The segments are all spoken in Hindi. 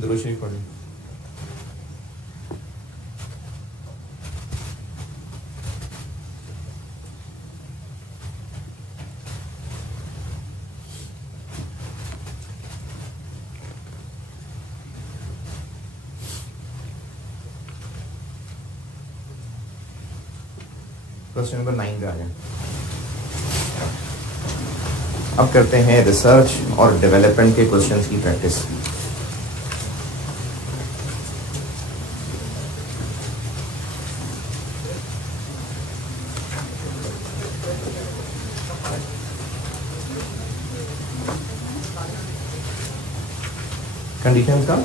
दुरूद शरीफ पढ़ लें। क्वेश्चन नंबर 9 पे आ जाए। अब करते हैं रिसर्च और डेवलपमेंट के क्वेश्चंस की प्रैक्टिस। कंडीशन का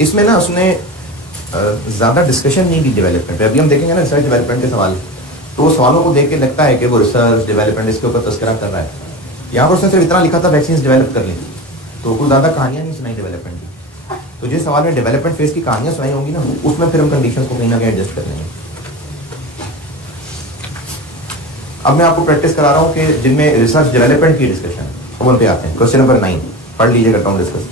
इसमें ना उसने ज़्यादा डिस्कशन नहीं की डेवलपमेंट पे। अभी हम देखेंगे ना रिसर्च डेवलपमेंट के सवाल, तो वो सवालों को देख के लगता है कि वो रिसर्च डेवलपमेंट इसके ऊपर तस्करा कर रहा है। यहाँ पर उसने सिर्फ इतना लिखा था वैक्सीन डेवलप कर ली, तो कुछ ज़्यादा कहानियाँ नहीं सुनाई डेवलपमेंट की। तो जिस सवाल में डेवलपमेंट फेज की कहानियाँ सुनाई होंगी ना, उसमें फिर हम कंडीशन को कहीं ना कहीं एडजस्ट कर लेंगे। अब मैं आपको प्रैक्टिस करा रहा हूँ कि जिनमें रिसर्च डेवलपमेंट की डिस्कशन, अब उन पे आते हैं। क्वेश्चन नंबर 9 पढ़ लीजिए, करता हूँ डिस्कस।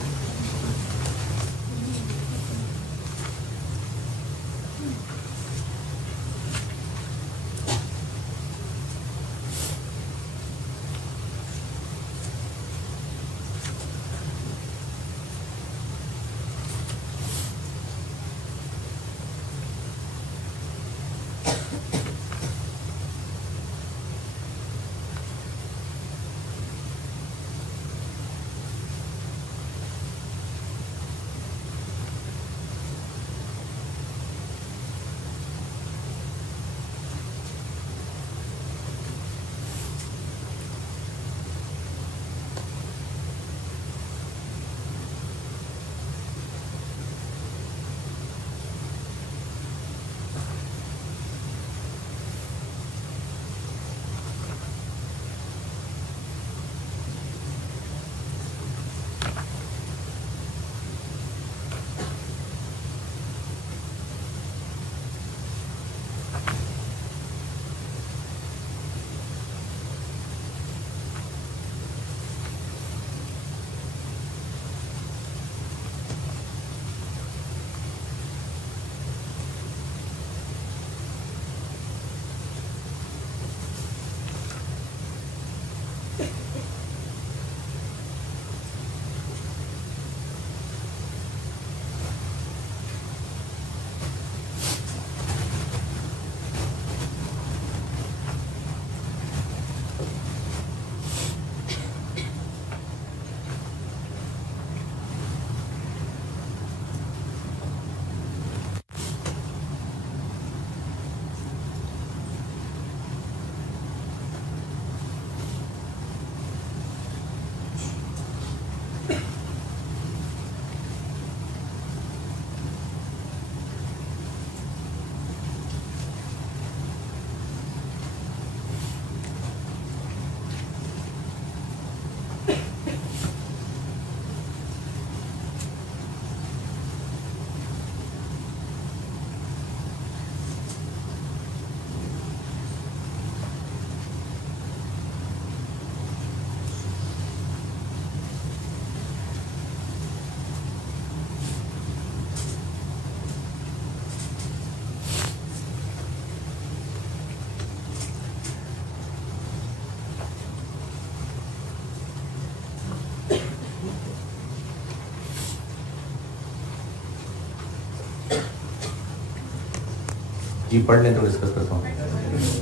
जी पढ़ लें तो डिस्कस करता हूँ।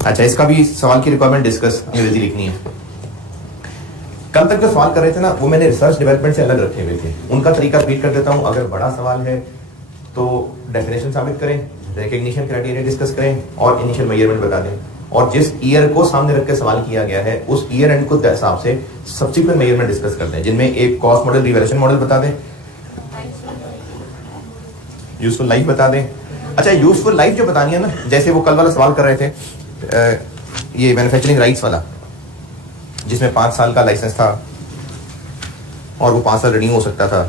अच्छा, इसका भी सवाल की रिक्वायरमेंट डिस्कस अंग्रेजी लिखनी है। कल तक जो सवाल कर रहे थे ना, वो मैंने रिसर्च डेवलपमेंट से अलग रखे हुए थे। उनका तरीका रिपीट कर देता हूँ। अगर बड़ा सवाल है तो डेफिनेशन साबित करें, रिकग्निशन क्राइटेरिया डिस्कस करें और इनिशियल मेजरमेंट बता दें। और जिस ईयर को सामने रख के सवाल किया गया है, उस ईयर एंड को हिसाब से सब्सिक्वेंट मेजरमेंट डिस्कस करते हैं, जिनमें एक कॉस्ट मॉडल, रिवैल्यूएशन मॉडल बता दें, यूजफुल लाइफ बता दें। अच्छा, यूजफुल लाइफ जो बतानी है ना, जैसे वो कल वाला सवाल कर रहे थे, ये मैन्युफैक्चरिंग राइट्स वाला, जिसमें 5 साल का लाइसेंस था और वो 5 साल रिन्यू हो सकता था।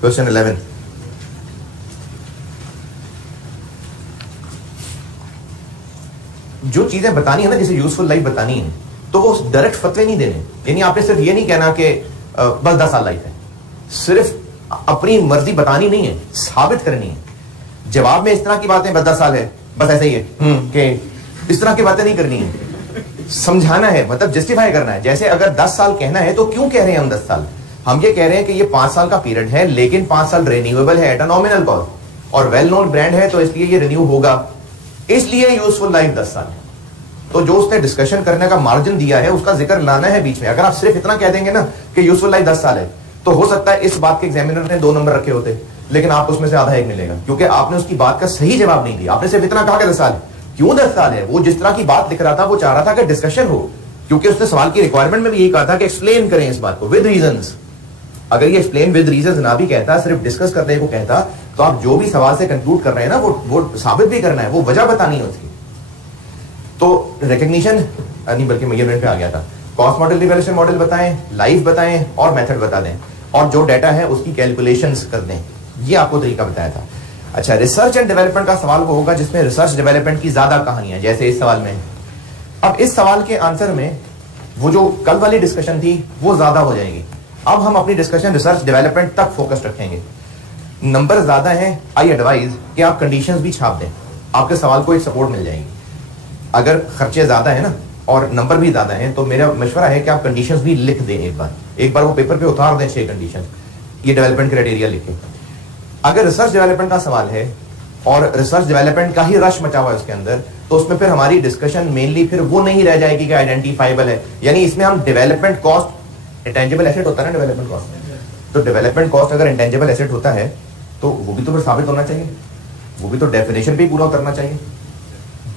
क्वेश्चन 11, जो चीजें बतानी है ना, जैसे यूजफुल लाइफ बतानी है, तो वो डायरेक्ट फतवे नहीं देने। यानी आपने सिर्फ ये नहीं कहना कि बस 10 साल लाइफ है, सिर्फ अपनी मर्जी बतानी नहीं है, साबित करनी है। जवाब में इस तरह की बातें 10 साल है बस ऐसे ही है कि इस तरह की बातें नहीं करनी है, समझाना है, मतलब जस्टिफाई करना है। जैसे अगर 10 साल कहना है तो क्यों कह रहे हैं हम 10 साल? हम ये कह रहे हैं कि ये 5 साल का पीरियड है, लेकिन 5 साल रिन्यूएबल है एट अ नॉमिनल कॉस्ट और वेल नोन ब्रांड है, तो इसलिए ये रिन्यू होगा, इसलिए यूजफुल लाइफ 10 साल है। तो जो उसने डिस्कशन करने का मार्जिन दिया है उसका जिक्र लाना है बीच में। अगर आप सिर्फ इतना कह देंगे ना कि यूजफुल लाइफ 10 साल है, तो हो सकता है इस बात के एग्जामिनर ने 2 नंबर रखे होते, लेकिन आप उसमें से आधा 1 मिलेगा, क्योंकि आपने उसकी बात का सही जवाब नहीं दिया। आपने सिर्फ इतना कहा कि 10 साल है। क्यों 10 साल है? वो जिस तरह की बात लिख रहा था वो चाह रहा था कि डिस्कशन हो, क्योंकि उसने सवाल की रिक्वायरमेंट में भी यही कहा था कि एक्सप्लेन करें इस बात को विद रीजंस। अगर ये एक्सप्लेन विद रीजंस ना भी कहता, सिर्फ डिस्कस करने को कहता, तो आप जो भी सवाल से कंक्लूड कर रहे हैं ना वो साबित भी करना है, वो वजह बतानी है उसकी। तो रिकग्निशन नहीं बल्कि मेजरमेंट पे आ गया था। कॉस्ट मॉडल, रिवैल्यूएशन मॉडल बताएं, लाइफ बताएं और मेथड बता दें, और जो डाटा है उसकी कैलकुलेशंस कर दें। ये आपको तरीका बताया था। अच्छा, रिसर्च एंड डेवलपमेंट का सवाल वो होगा जिसमें रिसर्च डेवलपमेंट की ज्यादा कहानियां, जैसे इस सवाल में। अब इस सवाल के आंसर में वो जो कल वाली डिस्कशन थी वो ज्यादा हो जाएगी। अब हम अपनी डिस्कशन रिसर्च डेवलपमेंट तक फोकस रखेंगे। नंबर ज्यादा है, आई एडवाइज कि आप कंडीशंस भी छाप दें, आपके सवाल को एक सपोर्ट मिल जाएगी। अगर खर्चे ज्यादा है ना और नंबर भी ज्यादा है, तो मेरा मशवरा है कि आप कंडीशंस भी लिख दें। एक बार वो पेपर पे उतार दें 6 कंडीशन, ये डेवलपमेंट क्राइटेरिया लिखे। अगर रिसर्च डेवलपमेंट का सवाल है और रिसर्च डेवलपमेंट का ही रश मचा हुआ है उसके अंदर, तो उसमें फिर हमारी डिस्कशन मेनली फिर वो नहीं रह जाएगी कि आइडेंटिफाइबल है, यानी इसमें हम डेवलपमेंट कॉस्ट, इंटेंजिबल एसेट होता है ना डेवलपमेंट कॉस्ट, तो डेवलपमेंट कॉस्ट अगर इंटेंजिबल एसेट होता है तो वो भी तो फिर साबित होना चाहिए, वो भी तो डेफिनेशन पे पूरा उतरना चाहिए।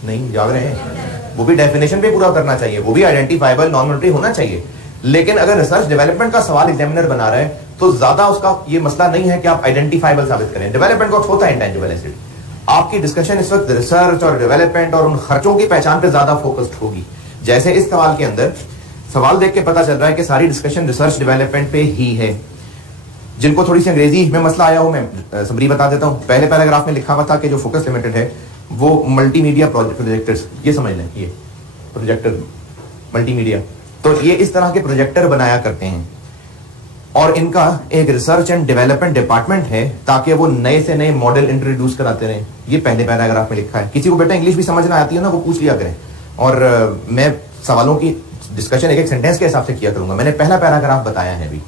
नहीं जाग रहे हैं? वो भी डेफिनेशन पे पूरा उतरना चाहिए, वो भी आइडेंटिफाइबल नॉन मॉनेटरी होना चाहिए। लेकिन अगर रिसर्च डेवलपमेंट का सवाल एग्जामिनर बना रहा है तो ज्यादा उसका ये मसला नहीं है कि आप आइडेंटिफाइबल साबित करें। डेवलपमेंट कॉस्ट होता है इंटेंजिबल एसेट। आपकी डिस्कशन इस वक्त रिसर्च और डेवलपमेंट और उन खर्चों की पहचान पे ज्यादा फोकस्ड होगी। जैसे इस सवाल के अंदर सवाल देख के पता चल रहा है कि सारी डिस्कशन रिसर्च डेवलपमेंट पे ही है। जिनको थोड़ी सी अंग्रेजी में मसला आया हो, मैं समरी बता देता हूं। पहले पैराग्राफ में लिखा हुआ था कि जो फोकस लिमिटेड है वो मल्टीमीडिया प्रोजेक्टर्स, ये समझ लें, ये प्रोजेक्टर मल्टीमीडिया, तो ये इस तरह के प्रोजेक्टर बनाया करते हैं और इनका एक रिसर्च एंड डेवलपमेंट डिपार्टमेंट है ताकि वो नए से नए मॉडल इंट्रोड्यूस कराते रहें। ये पहले पैराग्राफ में लिखा है। किसी को बेटा इंग्लिश भी समझना आती है ना, वो पूछ लिया करें, और मैं सवालों की डिस्कशन एक सेंटेंस के हिसाब से किया करूंगा। मैंने पहला पैराग्राफ बताया है अभी।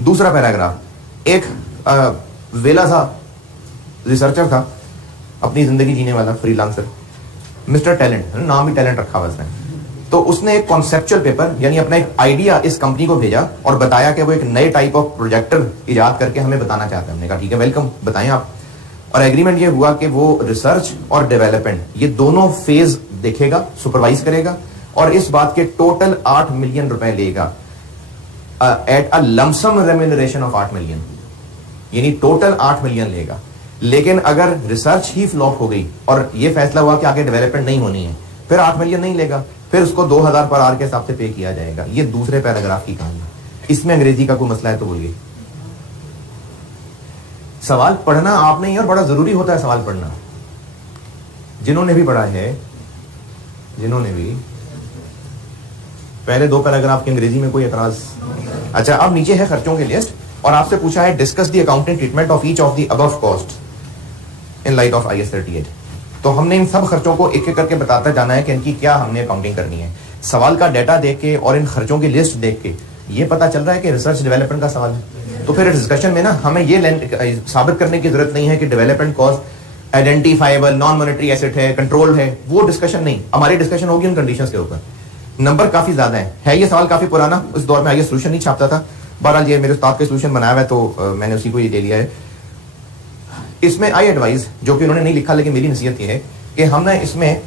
दूसरा पैराग्राफ, एक वेला सा रिसर्चर था, अपनी जिंदगी जीने वाला फ्रीलांसर, मिस्टर टैलेंट, नाम भी टैलेंट रखा हुआ उसने। तो उसने एक कॉन्सेप्चुअल पेपर यानी अपना एक आइडिया इस कंपनी को भेजा और बताया कि वो एक नए टाइप ऑफ प्रोजेक्टर इजाद करके हमें बताना चाहते हैं। हमने कहा ठीक है, वेलकम, बताएं आप। और एग्रीमेंट ये हुआ कि वो रिसर्च और डेवलपमेंट ये दोनों फेज देखेगा, सुपरवाइज करेगा और इस बात के टोटल 8 मिलियन रुपए लेगा at a lump sum remuneration of 8 million, यानी टोटल 8 मिलियन लेगा। लेकिन अगर रिसर्च ही फ्लॉप हो गई और ये फैसला हुआ कि आगे डेवलपमेंट नहीं होनी है, फिर 8 मिलियन नहीं लेगा, फिर उसको 2000 पर आर के हिसाब से पे किया जाएगा। ये दूसरे पैराग्राफ की कहानी। इसमें अंग्रेजी का कोई मसला है तो बोलिए। सवाल पढ़ना आप नहीं, और बड़ा जरूरी होता है सवाल पढ़ना। जिन्होंने भी पढ़ा है, जिन्होंने भी पहले 2 पैराग्राफ की अंग्रेजी में कोई एतराज? अच्छा, अब नीचे है खर्चों की लिस्ट और आपसे पूछा है discuss the accounting treatment of each of the above cost in light of IAS 38। तो हमने इन सब खर्चों को एक एक करके बताता जाना है कि इनकी क्या हमने अकाउंटिंग करनी है। सवाल का डाटा देख के और इन खर्चों की लिस्ट देख के ये पता चल रहा है कि रिसर्च डेवलपमेंट का सवाल है। तो फिर डिस्कशन में ना हमें ये साबित करने की जरूरत नहीं है कि development cost identifiable non monetary asset है, कंट्रोल है, वो डिस्कशन नहीं। हमारी डिस्कशन होगी उन कंडीशंस के ऊपर। नंबर काफी ज्यादा है ये सवाल काफी पुराना, उस दौर में IAS सोल्यूशन नहीं छापता था। बहरहाल ये मेरे उस्ताद के सोल्यूशन बनाया हुआ है तो मैंने उसी को ये ले लिया है। इसमें आई एडवाइस, जो कि उन्होंने नहीं लिखा लेकिन मेरी नसीहत ये है कि हम ना इसमें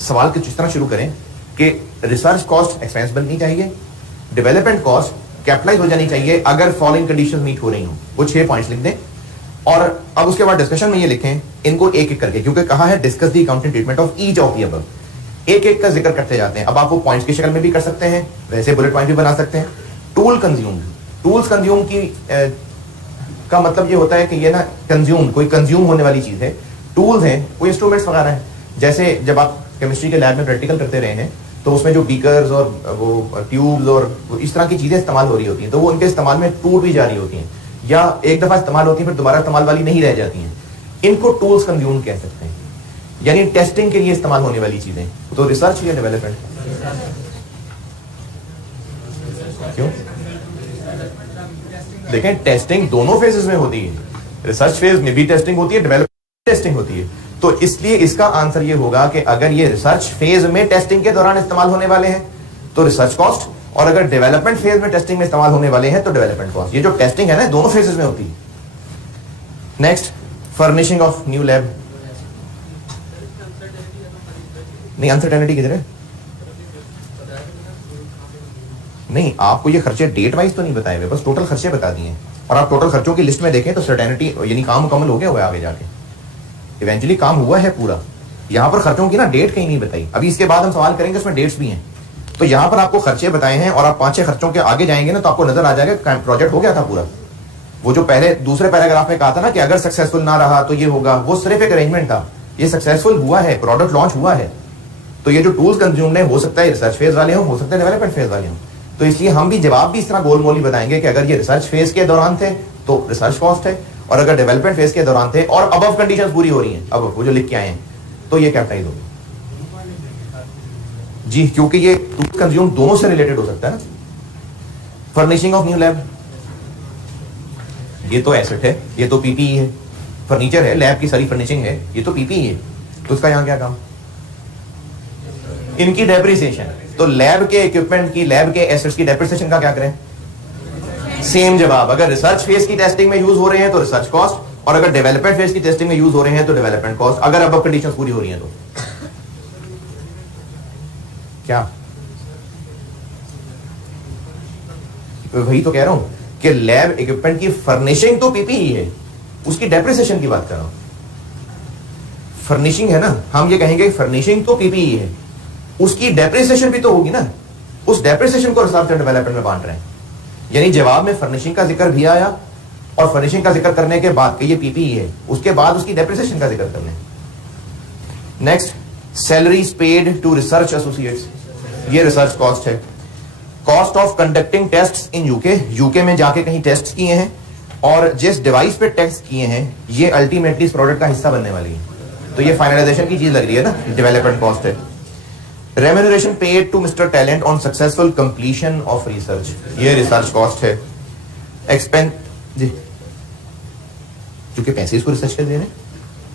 सवाल के इस तरह शुरू करें कि रिसर्च कॉस्ट एक्सपेंस बननी चाहिए, डेवलपमेंट कॉस्ट कैपिटलाइज हो जानी चाहिए अगर फॉलोइंग कंडीशंस मीट हो रही हो। वो 6 पॉइंट्स लिख दें और अब उसके बाद डिस्कशन में ये लिखें इनको एक एक करके, क्योंकि कहा है discuss the accounting treatment of each of the above. एक एक का जिक्र करते जाते हैं। अब आप वो पॉइंट्स की शक्ल में भी कर सकते हैं, वैसे बुलेट पॉइंट भी बना सकते हैं। टूल कंज्यूम, टूल्स कंज्यूम की का मतलब ये होता है कि ये ना कंज्यूम, कोई कंज्यूम होने वाली चीज है। टूल्स हैं कोई इंस्ट्रूमेंट्स वगैरह हैं। जैसे जब आप केमिस्ट्री के लैब में प्रैक्टिकल करते रहे हैं तो उसमें जो बीकर्स और वो ट्यूब्स और इस तरह की चीजें इस्तेमाल हो रही होती हैं, तो वो उनके इस्तेमाल में टूट भी जा रही होती हैं, या एक दफा इस्तेमाल होती है फिर दोबारा इस्तेमाल वाली नहीं रह जाती हैं। इनको टूल्स कंज्यूम कह सकते हैं, यानी टेस्टिंग के लिए इस्तेमाल होने वाली चीजें। तो रिसर्च या डेवलपमेंट? क्यों? देखें, टेस्टिंग दोनों फेजेस में होती है, रिसर्च फेज में भी टेस्टिंग होती है, डेवलपमेंट टेस्टिंग होती है। तो इसलिए इसका आंसर ये होगा कि अगर ये रिसर्च फेज में टेस्टिंग के दौरान इस्तेमाल होने वाले हैं तो रिसर्च कॉस्ट, और अगर डेवलपमेंट फेज में टेस्टिंग में इस्तेमाल होने वाले हैं तो डेवलपमेंट कॉस्ट। ये जो टेस्टिंग है ना, दोनों फेजेस में होती है। Next, furnishing of new lab. नहीं, अनसर्टेनिटी किधर है? नहीं, आपको ये खर्चे डेट वाइज तो नहीं बताए हुए, बस टोटल खर्चे बता दिए हैं। और आप टोटल खर्चों की लिस्ट में देखें तो सर्टेनिटी यानी काम मुकम्मल हो गया हुआ है, आगे जाके इवेंचुअली काम हुआ है पूरा। यहां पर खर्चों की ना डेट कहीं नहीं बताई। अभी इसके बाद हम सवाल करेंगे, उसमें डेट्स भी हैं। तो यहां पर आपको खर्चे बताए हैं और आप 5-6 खर्चों के आगे जाएंगे ना तो आपको नजर आ जाएगा प्रोजेक्ट हो गया था पूरा। वो जो पहले दूसरे पैराग्राफ में कहा था ना कि अगर सक्सेसफुल ना रहा तो ये होगा, वो सिर्फ एक अरेंजमेंट था। ये सक्सेसफुल हुआ है, प्रोडक्ट लॉन्च हुआ है। तो ये जो टूल्स कंज्यूम्ड है, हो सकता है रिसर्च फेज वाले हो सकता है डेवलपमेंट फेज वाले हो। तो इसलिए हम भी जवाब भी इस तरह गोलमोली बताएंगे कि अगर ये रिसर्च फेज के दौरान थे तो रिसर्च कॉस्ट है, और अगर डेवलपमेंट फेज के दौरान थे और अबव कंडीशंस पूरी हो रही हैं, अब वो जो लिख के आए हैं, तो ये कैपिटलाइज होगी जी, क्योंकि ये टूल्स कंज्यूम दोनों से रिलेटेड हो सकता है ना। फर्निशिंग ऑफ न्यू लैब, ये तो एसेट है, ये तो पीपीई है। फर्नीचर है, लैब की सारी फर्निशिंग है, ये तो पीपीई है। तो उसका यहां क्या काम? इनकी डेप्रिसिएशन। तो लैब के इक्विपमेंट की, लैब के एसेट्स की डेप्रिसिएशन का क्या करें? सेम जवाब। अगर रिसर्च फेज की टेस्टिंग में यूज हो रहे हैं तो रिसर्च कॉस्ट, और अगर डेवलपमेंट फेज की टेस्टिंग में यूज हो रहे हैं तो डेवलपमेंट कॉस्ट, अगर अब कंडीशंस पूरी हो रही हैं तो। क्या? वही तो कह रहा हूं कि लैब इक्विपमेंट की फर्निशिंग तो पीपीई है, उसकी डेप्रिसिएशन की बात कर रहा हूं। फर्निशिंग है ना, हम ये कहेंगे फर्निशिंग तो पीपीई है, उसकी डेप्रिसिएशन भी तो होगी ना। उस डेप्रिसिएशन को रिसर्च एंड डेवलपमेंट में बांट रहे हैं। यानी जवाब में फर्निशिंग का जिक्र भी आया, और फर्निशिंग का जिक्र करने के बाद कि ये पीपीई है, उसके बाद उसकी डेप्रिसिएशन का जिक्र करने। Next, salaries paid to research associates, ये रिसर्च कॉस्ट है। Cost of conducting tests in UK, UK में जाके कहीं टेस्ट किए हैं और जिस डिवाइस पे टेस्ट किए हैं ये अल्टीमेटली इस प्रोडक्ट का हिस्सा बनने वाली है, तो ये फाइनलाइजेशन की चीज लग रही है ना, डेवलपमेंट कॉस्ट है। Remuneration paid to Mister Talent on successful completion of research, ये रिसर्च कॉस्ट है। एक्सपेंस जी, क्योंकि पैसे इसको रिसर्च के देने,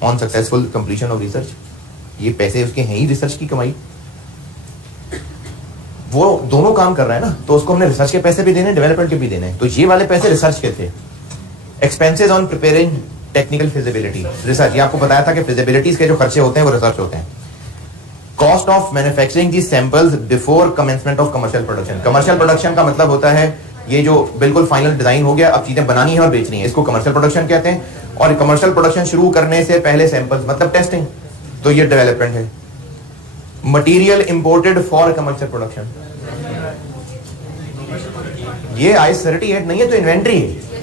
on successful completion of research, ये पैसे उसके हैं ही रिसर्च की कमाई, वो दोनों काम कर रहा है ना, तो उसको हमने रिसर्च के पैसे भी देने, डेवलपमेंट के भी देने। तो ये वाले पैसे रिसर्च के थे। Expenses on preparing technical feasibility research, ये आपको बताया था कि फिजिबिलिटीज के जो खर्चे होते हैं वो रिसर्च होते हैं। Cost of manufacturing the samples before commencement of commercial production, commercial production का मतलब होता है ये जो बिल्कुल फाइनल डिजाइन हो गया, अब चीजें बनानी है और बेचनी है, इसको कमर्शियल प्रोडक्शन कहते हैं। और कमर्शियल प्रोडक्शन शुरू करने से पहले सैंपल्स मतलब टेस्टिंग, तो ये डेवलपमेंट है। Material imported for commercial production, ये IS 38 नहीं है तो इन्वेंट्री है।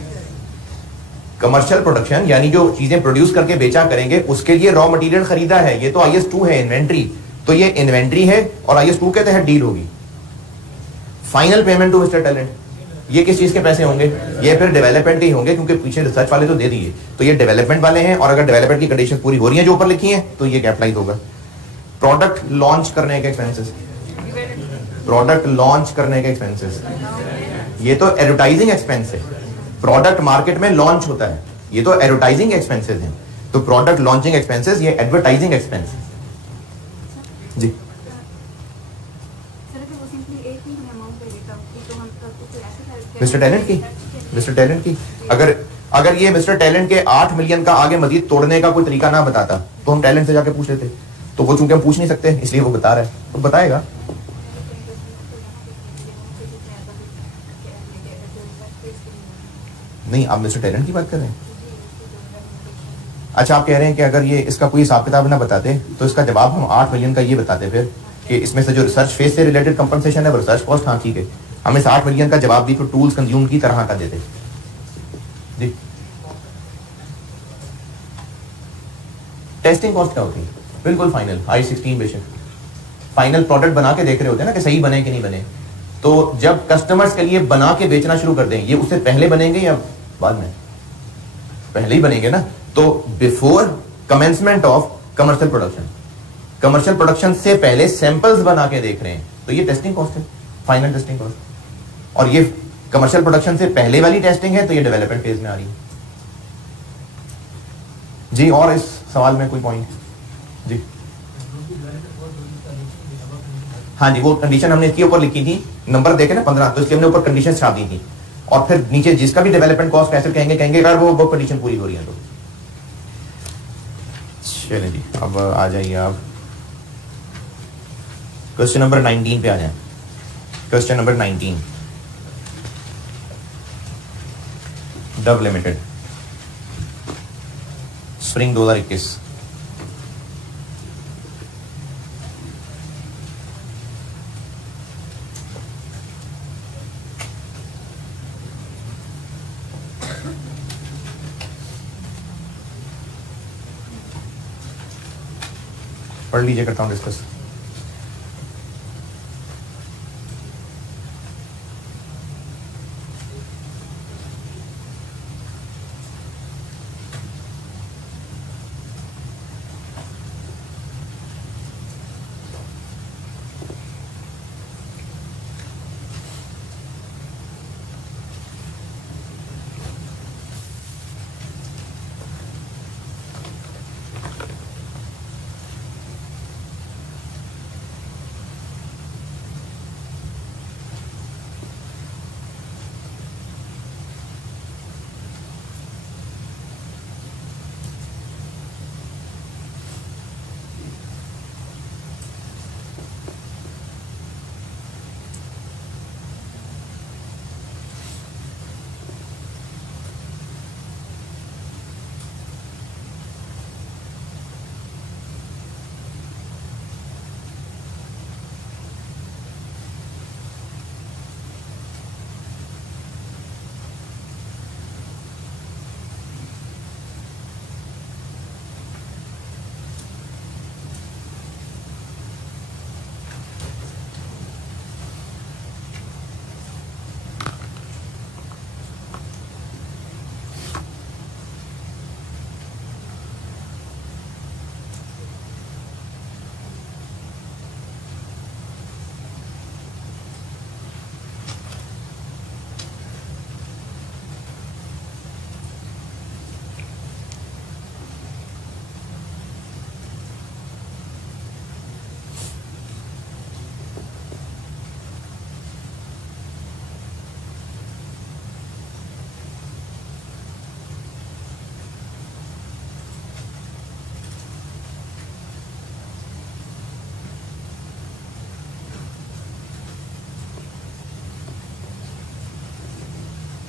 कमर्शियल प्रोडक्शन यानी जो चीजें प्रोड्यूस करके बेचा करेंगे उसके लिए रॉ मटेरियल खरीदा है, ये तो IS 2 है, इन्वेंट्री। तो ये इन्वेंट्री है और IS 2 के तहत डील होगी। Final payment to Mister Talent, ये किस चीज के पैसे होंगे? ये फिर डेवलपमेंट के ही होंगे, क्योंकि पीछे रिसर्च वाले तो दे दिए, तो ये डेवलपमेंट वाले हैं। और अगर डेवलपमेंट की कंडीशन पूरी हो रही है जो ऊपर लिखी है तो ये कैपिटलाइज होगा। प्रोडक्ट लॉन्च करने के एक्सपेंसेस, प्रोडक्ट लॉन्च करने के एक्सपेंसेस, ये तो एडवर्टाइजिंग एक्सपेंस है। प्रोडक्ट मार्केट में लॉन्च होता है, ये तो एडवर्टाइजिंग एक्सपेंसेस हैं। तो प्रोडक्ट लॉन्चिंग एक्सपेंसेस, ये एडवर्टाइजिंग एक्सपेंस जी। मिस्टर टैलेंट की अगर ये मिस्टर टैलेंट के 8 मिलियन का आगे मजीद तोड़ने का कोई तरीका ना बताता तो हम टैलेंट से जाके पूछ लेते। तो वो चूंकि हम पूछ नहीं सकते इसलिए वो बता रहा है, तो बताएगा। नहीं, आप मिस्टर टैलेंट की बात कर रहे हैं। अच्छा, आप कह रहे हैं कि अगर ये इसका कोई हिसाब किताब ना बताते तो इसका जवाब हम 8 मिलियन का ये बताते फिर कि इसमें से जो रिसर्च फेज से रिलेटेड कंपनसेशन है वो रिसर्च कॉस्ट, हाँ ठीक है, हम इस 8 मिलियन का जवाब भी तो टूल्स कंज्यूम की तरह का देते जी। टेस्टिंग कॉस्ट क्या होती है? बिल्कुल फाइनल, I-16 बेशक फाइनल प्रोडक्ट बना के देख रहे होते हैं ना कि सही बने कि नहीं बने, तो जब कस्टमर्स के लिए बना के बेचना शुरू कर दें, ये उससे पहले बनेंगे या बाद में? पहले ही बनेंगे ना। तो before commencement of commercial production, commercial production से पहले सैंपल्स बना के देख रहे हैं, तो ये टेस्टिंग कॉस्ट है, फाइनल टेस्टिंग कॉस्ट। और ये कमर्शियल प्रोडक्शन से पहले वाली टेस्टिंग है, तो ये डेवलपमेंट फेज में आ रही है जी। और इस सवाल में कोई पॉइंट जी? हाँ जी, वो कंडीशन हमने इसके ऊपर लिखी थी, नंबर देखे ना 15, तो इसके हमने ऊपर कंडीशन छाप दी थी, और फिर नीचे जिसका भी डेवलपमेंट कॉस्ट कैसे कहेंगे अगर वो कंडीशन पूरी हो रही है तो। चलिए जी, अब आ जाइए आप क्वेश्चन नंबर 19 पे आ जाए। Question number 19, Dove limited, spring 2021। पढ़ लीजिए, करता हूं डिस्कस।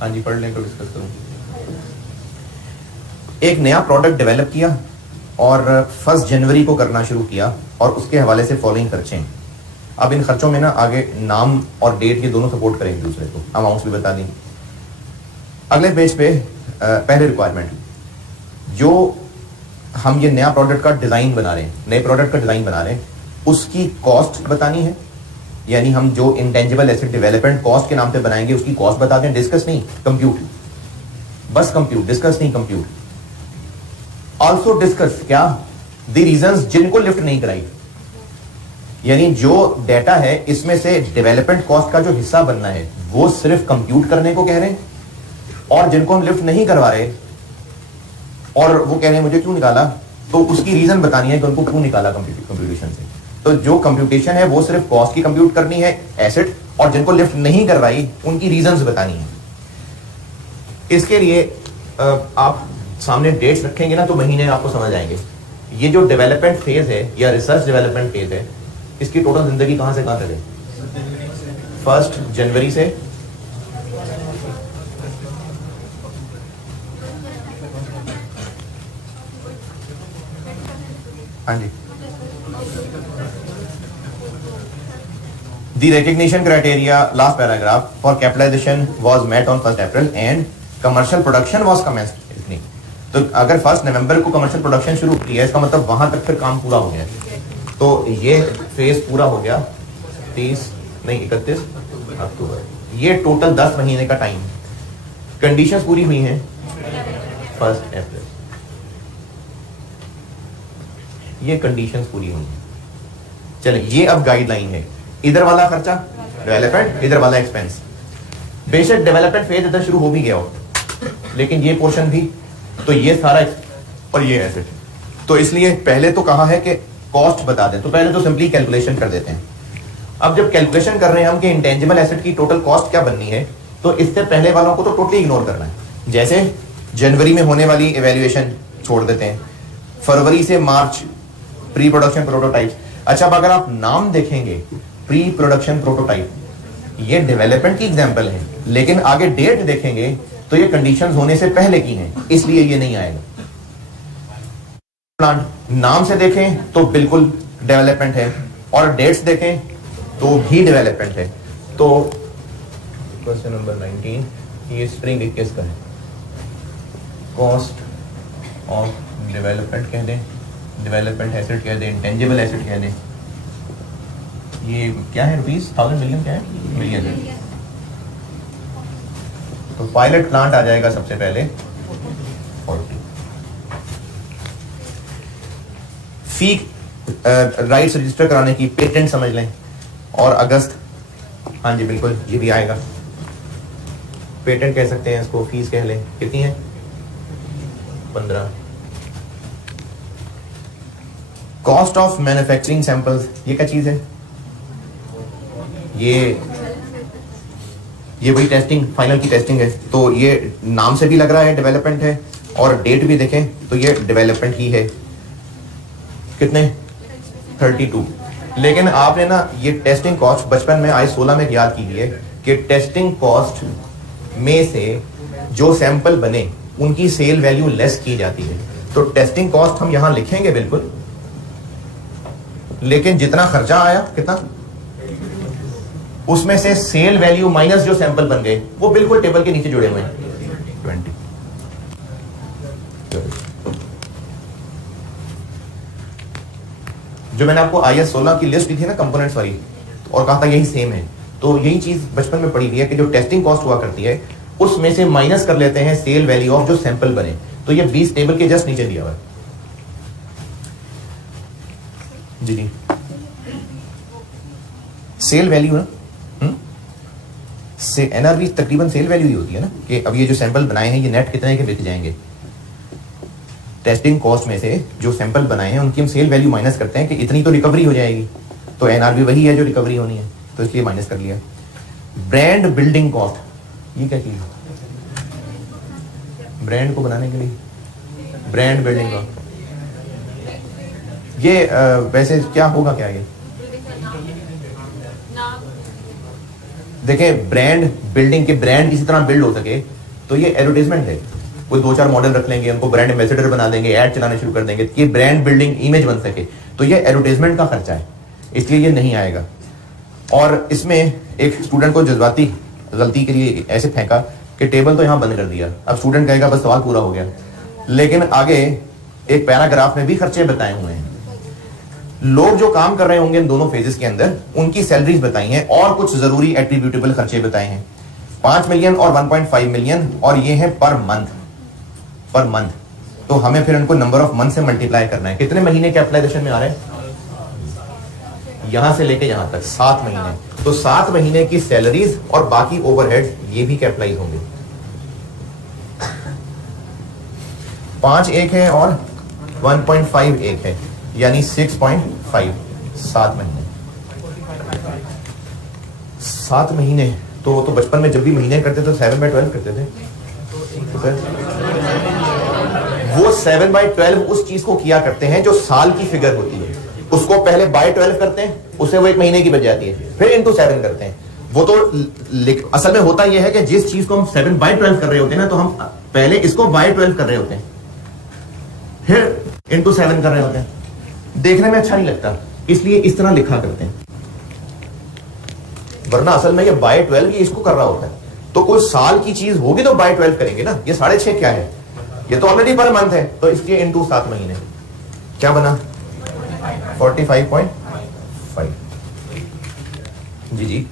हाँ जी, पढ़ लें तो डिस्कस करूँ। एक नया प्रोडक्ट डेवलप किया और 1 जनवरी को करना शुरू किया, और उसके हवाले से फॉलोइंग खर्चे हैं। अब इन खर्चों में ना आगे नाम और डेट ये दोनों सपोर्ट करेंगे दूसरे को, अमाउंट्स भी बता देंगे। अगले पेज पे पहले रिक्वायरमेंट, जो हम ये नया प्रोडक्ट का डिज़ाइन बना रहे हैं, नए प्रोडक्ट का डिज़ाइन बना रहे हैं, उसकी कॉस्ट बतानी है। यानी हम जो इंटेंजिबल एसेट डेवलपमेंट कॉस्ट के नाम पे बनाएंगे उसकी कॉस्ट बताते हैं, डिस्कस नहीं, कंप्यूट, बस कंप्यूट, डिस्कस नहीं, कंप्यूट। ऑल्सो डिस्कस क्या, द रीजंस जिनको लिफ्ट नहीं कराई, यानी जो डेटा है इसमें से डेवलपमेंट कॉस्ट का जो हिस्सा बनना है वो सिर्फ कंप्यूट करने को कह रहे हैं, और जिनको हम लिफ्ट नहीं करवा रहे और वो कह रहे हैं मुझे क्यों निकाला, तो उसकी रीजन बतानी है कि उनको क्यों निकाला कंप्यूटेशन से। तो जो कंप्यूटेशन है वो सिर्फ कॉस्ट की कंप्यूट करनी है, एसेट, और जिनको लिफ्ट नहीं करवाई उनकी रीजंस बतानी है। इसके लिए आप सामने डेट्स रखेंगे ना तो महीने आपको समझ आएंगे। ये जो डेवलपमेंट फेज है या रिसर्च डेवलपमेंट फेज है, इसकी टोटल जिंदगी कहां से कहां तक है? 1 जनवरी से हाँ जी, The recognition criteria, last paragraph, for capitalization was met on 1st April and commercial production was commenced. इतनी तो अगर 1 नवंबर को कमर्शियल प्रोडक्शन शुरू की है, इसका मतलब वहां तक फिर काम पूरा हो गया। तो ये फेज पूरा हो गया 31 अक्टूबर, ये टोटल 10 महीने का टाइम। कंडीशंस पूरी हुई हैं 1 अप्रैल, ये कंडीशंस पूरी हुई हैं। चले, ये अब गाइडलाइन है। इधर वाला खर्चा डेवलपमेंट, इधर वाला एक्सपेंस। बेशक डेवलपमेंट फेज इधर शुरू हो भी गया हो, लेकिन ये पोर्शन भी, तो ये सारा और ये एसेट। तो इसलिए पहले तो कहा है कि कॉस्ट बता दें, तो पहले तो सिंपली कैलकुलेशन कर देते हैं। अब जब कैलकुलेशन कर रहे हैं हम कि इंटेंजिबल एसेट की टोटल कॉस्ट क्या बननी है, तो इससे पहले वालों को तो टोटली इग्नोर करना है। जैसे जनवरी में होने वाली इवैल्यूएशन छोड़ देते हैं, फरवरी से मार्च प्री प्रोडक्शन प्रोटोटाइप। अच्छा, अब अगर आप नाम देखेंगे प्री प्रोडक्शन प्रोटोटाइप, ये डेवलपमेंट की एग्जांपल है, लेकिन आगे डेट देखेंगे तो ये कंडीशंस होने से पहले की हैं, इसलिए ये नहीं आएगा। प्लांट नाम से देखें तो बिल्कुल डेवलपमेंट है, और डेट्स देखें तो भी डेवलपमेंट है। तो क्वेश्चन नंबर 19, ये स्प्रिंग 21 का है। कॉस्ट ऑफ डेवलपमेंट कह दें, डेवलपमेंट एसेट कह दें, इंटेंजिबल एसेट कह दें। ये क्या है रुपीस, 1000 मिलियन क्या है, मिलियन है। तो पायलट प्लांट आ जाएगा सबसे पहले 40। फी राइट्स रजिस्टर कराने की, पेटेंट समझ लें, और अगस्त, हाँ जी बिल्कुल ये भी आएगा। पेटेंट कह सकते हैं इसको, फीस कह लें, कितनी है 15। कॉस्ट ऑफ मैन्युफैक्चरिंग सैंपल्स, ये क्या चीज है, ये वही टेस्टिंग, फाइनल की टेस्टिंग है। तो ये नाम से भी लग रहा है डेवलपमेंट है, और डेट भी देखें तो ये डेवलपमेंट ही है। कितने 32। लेकिन आपने ना ये टेस्टिंग कॉस्ट बचपन में I-16 में याद कीजिए कि टेस्टिंग कॉस्ट में से जो सैंपल बने उनकी सेल वैल्यू लेस की जाती है। तो टेस्टिंग कॉस्ट हम यहां लिखेंगे बिल्कुल, लेकिन जितना खर्चा आया कितना, उसमें से सेल वैल्यू माइनस जो सैंपल बन गए वो बिल्कुल टेबल के नीचे जुड़े हुए हैं 20। जो मैंने आपको IS-16 की लिस्ट दी थी ना कंपोनेंट्स वाली, और कहा था यही सेम है, तो यही चीज बचपन में पड़ी हुई है कि जो टेस्टिंग कॉस्ट हुआ करती है उसमें से माइनस कर लेते हैं सेल वैल्यू ऑफ जो सैंपल बने। तो ये 20 टेबल के जस्ट नीचे दिया हुआ है। जी सेल वैल्यू ना, से NRV तकरीबन सेल वैल्यू ही होती है ना, कि अब ये जो सैंपल बनाए हैं ये नेट कितने के बिक जाएंगे। टेस्टिंग कॉस्ट में से जो सैंपल बनाए हैं उनकी हम सेल वैल्यू माइनस करते हैं कि इतनी तो रिकवरी हो जाएगी, तो NRV वही है जो रिकवरी होनी है, तो इसलिए माइनस कर लिया। ब्रांड बिल्डिंग कॉस्ट, ये क्या चीज है, ब्रांड को बनाने के लिए ब्रांड बिल्डिंग कॉस्ट, ये वैसे क्या होगा, क्या ये देखें, ब्रांड बिल्डिंग के ब्रांड किसी तरह बिल्ड हो सके तो ये एडवर्टाइजमेंट है। कोई 2-4 मॉडल रख लेंगे, उनको ब्रांड एम्बेसडर बना देंगे, ऐड चलाने शुरू कर देंगे कि ब्रांड बिल्डिंग इमेज बन सके, तो ये एडवर्टाइजमेंट का खर्चा है, इसलिए ये नहीं आएगा। और इसमें एक स्टूडेंट को जज्बाती गलती के लिए ऐसे फेंका कि टेबल तो यहां बंद कर दिया, अब स्टूडेंट कहेगा बस सवाल पूरा हो गया, लेकिन आगे एक पैराग्राफ में भी खर्चे बताए हुए हैं। लोग जो काम कर रहे होंगे इन दोनों फेजेस के अंदर उनकी सैलरीज बताई हैं, और कुछ जरूरी एट्रीब्यूटेबल खर्चे बताए हैं, 5 मिलियन और 1.5 मिलियन, और ये है पर मंथ। तो हमें फिर उनको नंबर ऑफ मंथ से मल्टीप्लाई करना है। कितने महीने कैपिटलाइजेशन में आ रहे हैं, यहां से लेके यहां तक 7 महीने, तो 7 महीने की सैलरीज और बाकी ओवरहेड ये भी कैपिटलाइज होंगे। 5 एक है और 1.5 एक है, यानी 6.5, 7 महीने। 7 महीने तो बचपन में जब भी महीने करते थे 7/12 करते थे, तो वो 7/12 उस चीज को किया करते हैं जो साल की फिगर होती है, उसको पहले बाय 12 करते हैं, उससे वो 1 महीने की बच जाती है, फिर इंटू 7 करते हैं। वो तो असल में होता यह है कि जिस चीज को हम 7/12 कर रहे होते हैं ना, तो हम पहले इसको बाय 12 कर रहे होते हैं, फिर इंटू 7 कर रहे होते हैं। देखने में अच्छा नहीं लगता, इसलिए इस तरह लिखा करते हैं, वरना असल में ये बाय 12 ये इसको कर रहा होता है। तो कोई साल की चीज होगी तो बाय 12 करेंगे ना। ये 6.5 क्या है, ये तो ऑलरेडी पर मंथ है, तो इसलिए इंटू 7 महीने क्या बना 45.5 2.5। जी जी,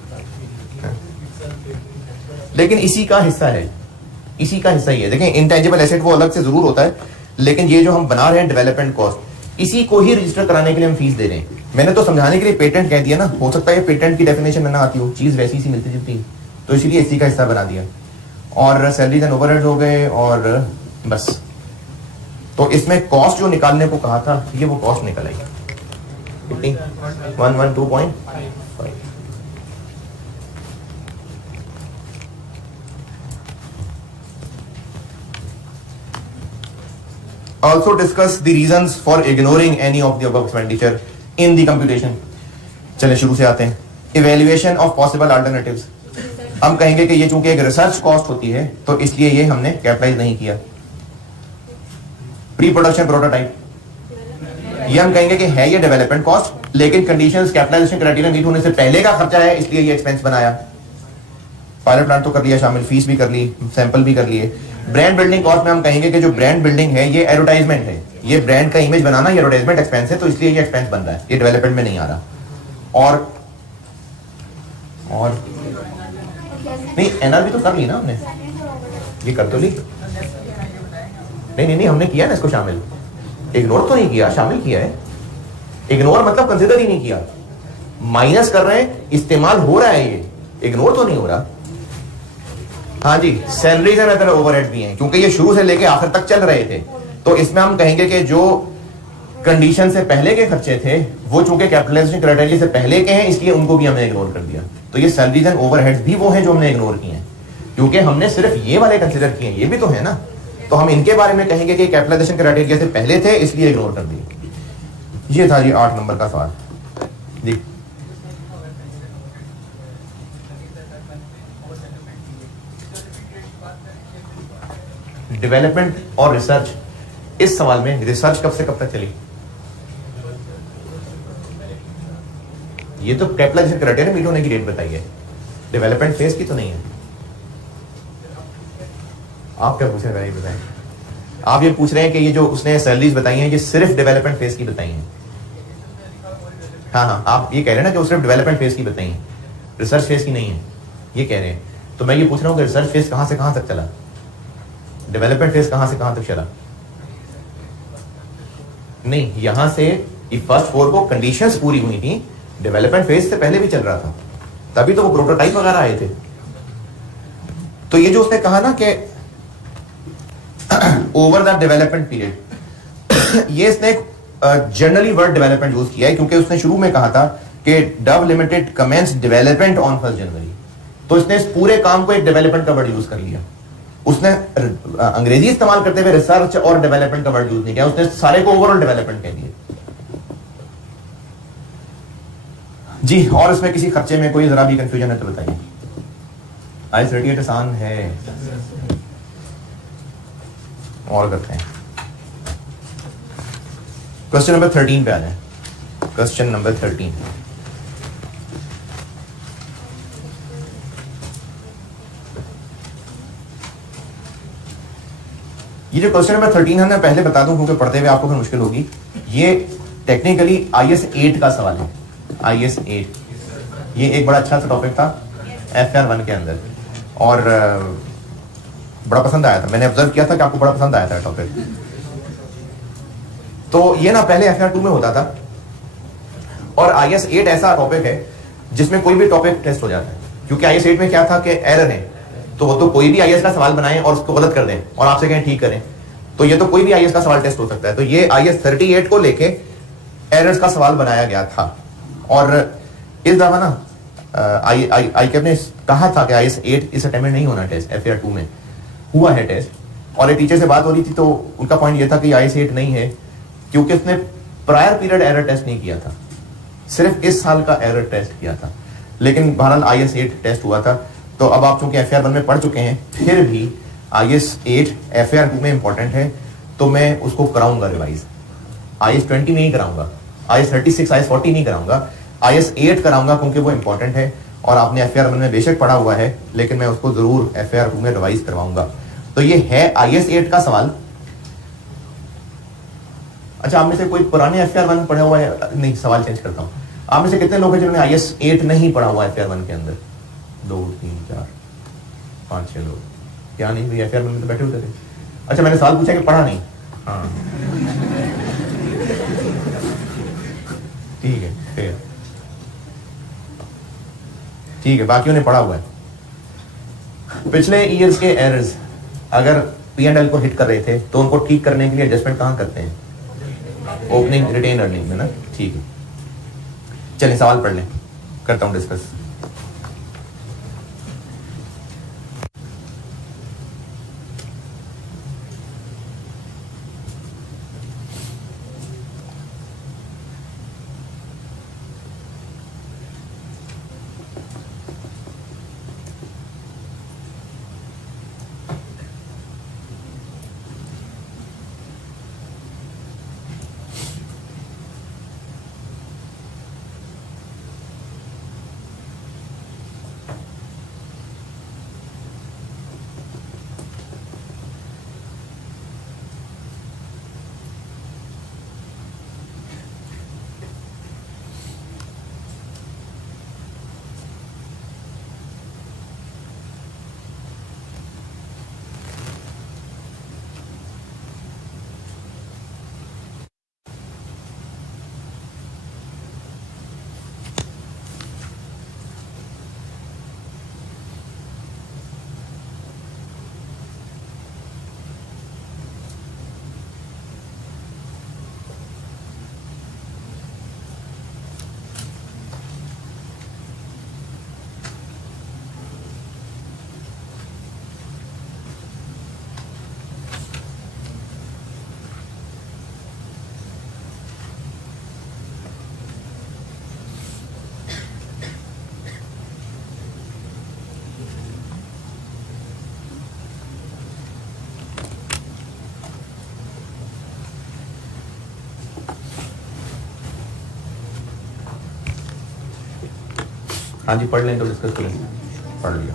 लेकिन इसी का हिस्सा है, इसी का हिस्सा ही है। देखें इंटेंजिबल एसेट वो अलग से जरूर होता है, लेकिन ये जो हम बना रहे हैं डेवलपमेंट कॉस्ट, इसी को ही रजिस्टर कराने के लिए हम फीस दे रहे हैं। मैंने तो समझाने के लिए पेटेंट कह दिया ना, हो सकता है पेटेंट की डेफिनेशन ना आती हो, चीज वैसी सी मिलती जुलती, तो इसीलिए इसी का हिस्सा बना दिया। और सैलरीज एंड ओवरहेड्स हो गए और बस। तो इसमें कॉस्ट जो निकालने को कहा था, ये वो कॉस्ट निकल आई कितनी, 112.5। Also discuss the reasons for ignoring any of the above expenditure in the computation। चले शुरू से आते हैं। Evaluation of possible alternatives। हम कहेंगे कि ये चूंकि एक रिसर्च कॉस्ट होती है तो इसलिए ये हमने कैपिटलाइज नहीं किया। प्री प्रोडक्शन प्रोटोटाइप, ये हम कहेंगे कि है ये डेवलपमेंट कॉस्ट, लेकिन कंडीशंस कैपिटलाइजेशन क्राइटेरिया मीट होने से पहले का खर्चा है, इसलिए ये एक्सपेंस बनाया। पायलट प्लांट तो कर लिया शामिल, फीस भी कर ली, सैंपल भी कर लिए। ब्रांड बिल्डिंग कॉस्ट में हम कहेंगे कि जो ब्रांड बिल्डिंग है ये एडवर्टाइजमेंट है, ये ब्रांड का इमेज बनाना, ये एडवर्टाइजमेंट एक्सपेंस है, तो इसलिए ये एक्सपेंस बन रहा है, ये डेवलपमेंट में नहीं आ रहा। और नहीं, एनआर भी तो कर ली ना हमने, ये कर तो ली। नहीं, हमने किया ना इसको शामिल, इग्नोर तो नहीं किया, शामिल किया है। इग्नोर मतलब कंसिडर ही नहीं किया, माइनस कर रहे हैं, इस्तेमाल हो रहा है, ये इग्नोर तो नहीं हो रहा। हाँ जी, सैलरीज एंड अदर ओवरहेड्स भी हैं, क्योंकि ये शुरू से लेके आखिर तक चल रहे थे, तो इसमें हम कहेंगे कि जो कंडीशन से पहले के खर्चे थे वो चूंकि कैपिटलाइजेशन क्राइटेरिया से पहले के हैं, इसलिए उनको भी हमने इग्नोर कर दिया। तो ये सैलरीज एंड ओवरहेड्स भी वो हैं जो हमने इग्नोर किए हैं, क्योंकि हमने सिर्फ ये वाले कंसिडर किए हैं, ये भी तो है ना, तो हम इनके बारे में कहेंगे कि कैपिटलाइजेशन क्राइटेरिया से पहले थे, इसलिए इग्नोर कर दिए। ये था जी 8 नंबर का सवाल जी। डेवलपमेंट और रिसर्च, इस सवाल में रिसर्च कब से कब तक चली? ये तो कैपिटलाइजेशन क्राइटेरिया मीट होने की डेट बताई है, डेवलपमेंट फेज की तो नहीं है। आप क्या पूछ रहे हैं बताएं? आप ये पूछ रहे हैं कि ये जो उसने सैलरीज बताई हैं ये सिर्फ डेवलपमेंट फेज की बताई हैं? हाँ, आप ये कह रहे हैं ना कि वो सिर्फ डेवलपमेंट फेज की बताई हैं, रिसर्च फेज की नहीं है, ये कह रहे हैं। तो मैं ये पूछ रहा हूँ कि रिसर्च फेज कहां से कहां तक चला, डेवलपमेंट फेज कहां से कहां तक चला? नहीं, यहां से फर्स्ट 4 को कंडीशंस पूरी हुई थी, डेवलपमेंट फेज से पहले भी चल रहा था, तभी तो वो प्रोटोटाइप वगैरह आए थे। तो ये जो उसने कहा ना कि ओवर द डेवलपमेंट पीरियड, ये इसने जनरली वर्ड डेवलपमेंट यूज किया है, क्योंकि उसने शुरू में कहा था कि Dove limited commence development on 1 January, तो इसने इस पूरे काम को एक डेवलपमेंट का वर्ड यूज कर लिया। उसने अंग्रेजी इस्तेमाल करते हुए रिसर्च और डेवलपमेंट का वर्ड यूज नहीं किया, उसने सारे को ओवरऑल डेवलपमेंट कह दिया जी। और इसमें किसी खर्चे में कोई जरा भी कंफ्यूजन है तो बताइए। आइस 38 आसान है, और करते हैं। क्वेश्चन नंबर 13 पे आ जाए। क्वेश्चन नंबर 13, ये जो क्वेश्चन नंबर 13 है, मैं पहले बता दूं क्योंकि पढ़ते हुए आपको फिर मुश्किल होगी। ये टेक्निकली IS 8 का सवाल है। IS 8 ये एक बड़ा अच्छा सा टॉपिक था FR 1 के अंदर, और बड़ा पसंद आया था। मैंने ऑब्जर्व किया था कि आपको बड़ा पसंद आया था टॉपिक। तो ये ना पहले FR 2 में होता था, और IS 8 ऐसा टॉपिक है जिसमें कोई भी टॉपिक टेस्ट हो जाता है, क्योंकि IS 8 में क्या था कि एरर है, तो वो तो कोई भी IS का सवाल बनाएं और उसको गलत कर दें और आपसे कहें ठीक करें, तो ये तो कोई भी IS का सवाल टेस्ट हो सकता है। तो ये IS 38 को लेके एरर्स का सवाल बनाया गया था, और इस दफा ना ICAP ने कहा था कि IS 8 इस अटेम्प्ट में नहीं होना टेस्ट, FR 2 में हुआ है टेस्ट। और एक टीचर से बात हो रही थी तो उनका पॉइंट ये था कि IS 8 नहीं है क्योंकि उसने प्रायर पीरियड एरर टेस्ट नहीं किया था, सिर्फ इस साल का एरर टेस्ट किया था। लेकिन बहरहाल IS 8 टेस्ट हुआ था। तो अब आप चूंकि FR 1 में पढ़ चुके हैं, फिर भी IS 8 FR 2 में इंपॉर्टेंट है, तो मैं उसको कराऊंगा रिवाइज। IS 20 नहीं कराऊंगा, IS 36 IS 40 नहीं कराऊंगा, IS 8 कराऊंगा क्योंकि वो इंपॉर्टेंट है और आपने FR 1 में बेशक पढ़ा हुआ है, लेकिन मैं उसको जरूर FR 2 में रिवाइज करवाऊंगा। तो ये है IS 8 का सवाल। अच्छा, आप में से कोई पुराने FR 1 पढ़ा हुआ है? नहीं, सवाल चेंज करता हूँ। आप में से कितने लोग हैं जिन्होंने IS 8 नहीं पढ़ा हुआ FR 1 के अंदर? 2 3 4 5 6 लोग। क्या नहीं भाई, FR 1 में तो बैठे होते थे। अच्छा, मैंने सवाल पूछा कि पढ़ा नहीं? हाँ ठीक है, ठीक है, बाकियों ने पढ़ा हुआ है। पिछले ईयर्स के एरर्स अगर P&L को हिट कर रहे थे तो उनको ठीक करने के लिए एडजस्टमेंट कहां करते हैं? ओपनिंग रिटेन अर्निंग में ना। ठीक है, चलिए सवाल पढ़ लें, करता हूं डिस्कस। हाँ जी, पढ़ लें तो डिस्कस करें। पढ़ लिया।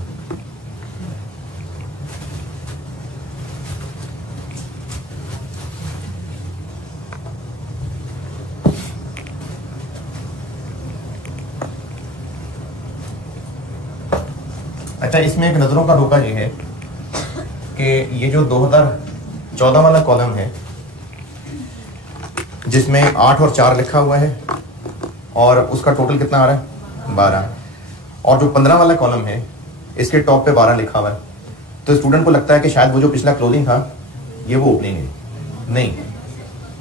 अच्छा, इसमें एक नजरों का धोखा ये है कि ये जो 2014 वाला कॉलम है जिसमें 8 और 4 लिखा हुआ है और उसका टोटल कितना आ रहा है? 12। और जो 15 वाला कॉलम है इसके टॉप पे 12 लिखा हुआ है। तो स्टूडेंट को लगता है कि शायद वो जो पिछला क्लोजिंग था ये वो ओपनिंग है। नहीं,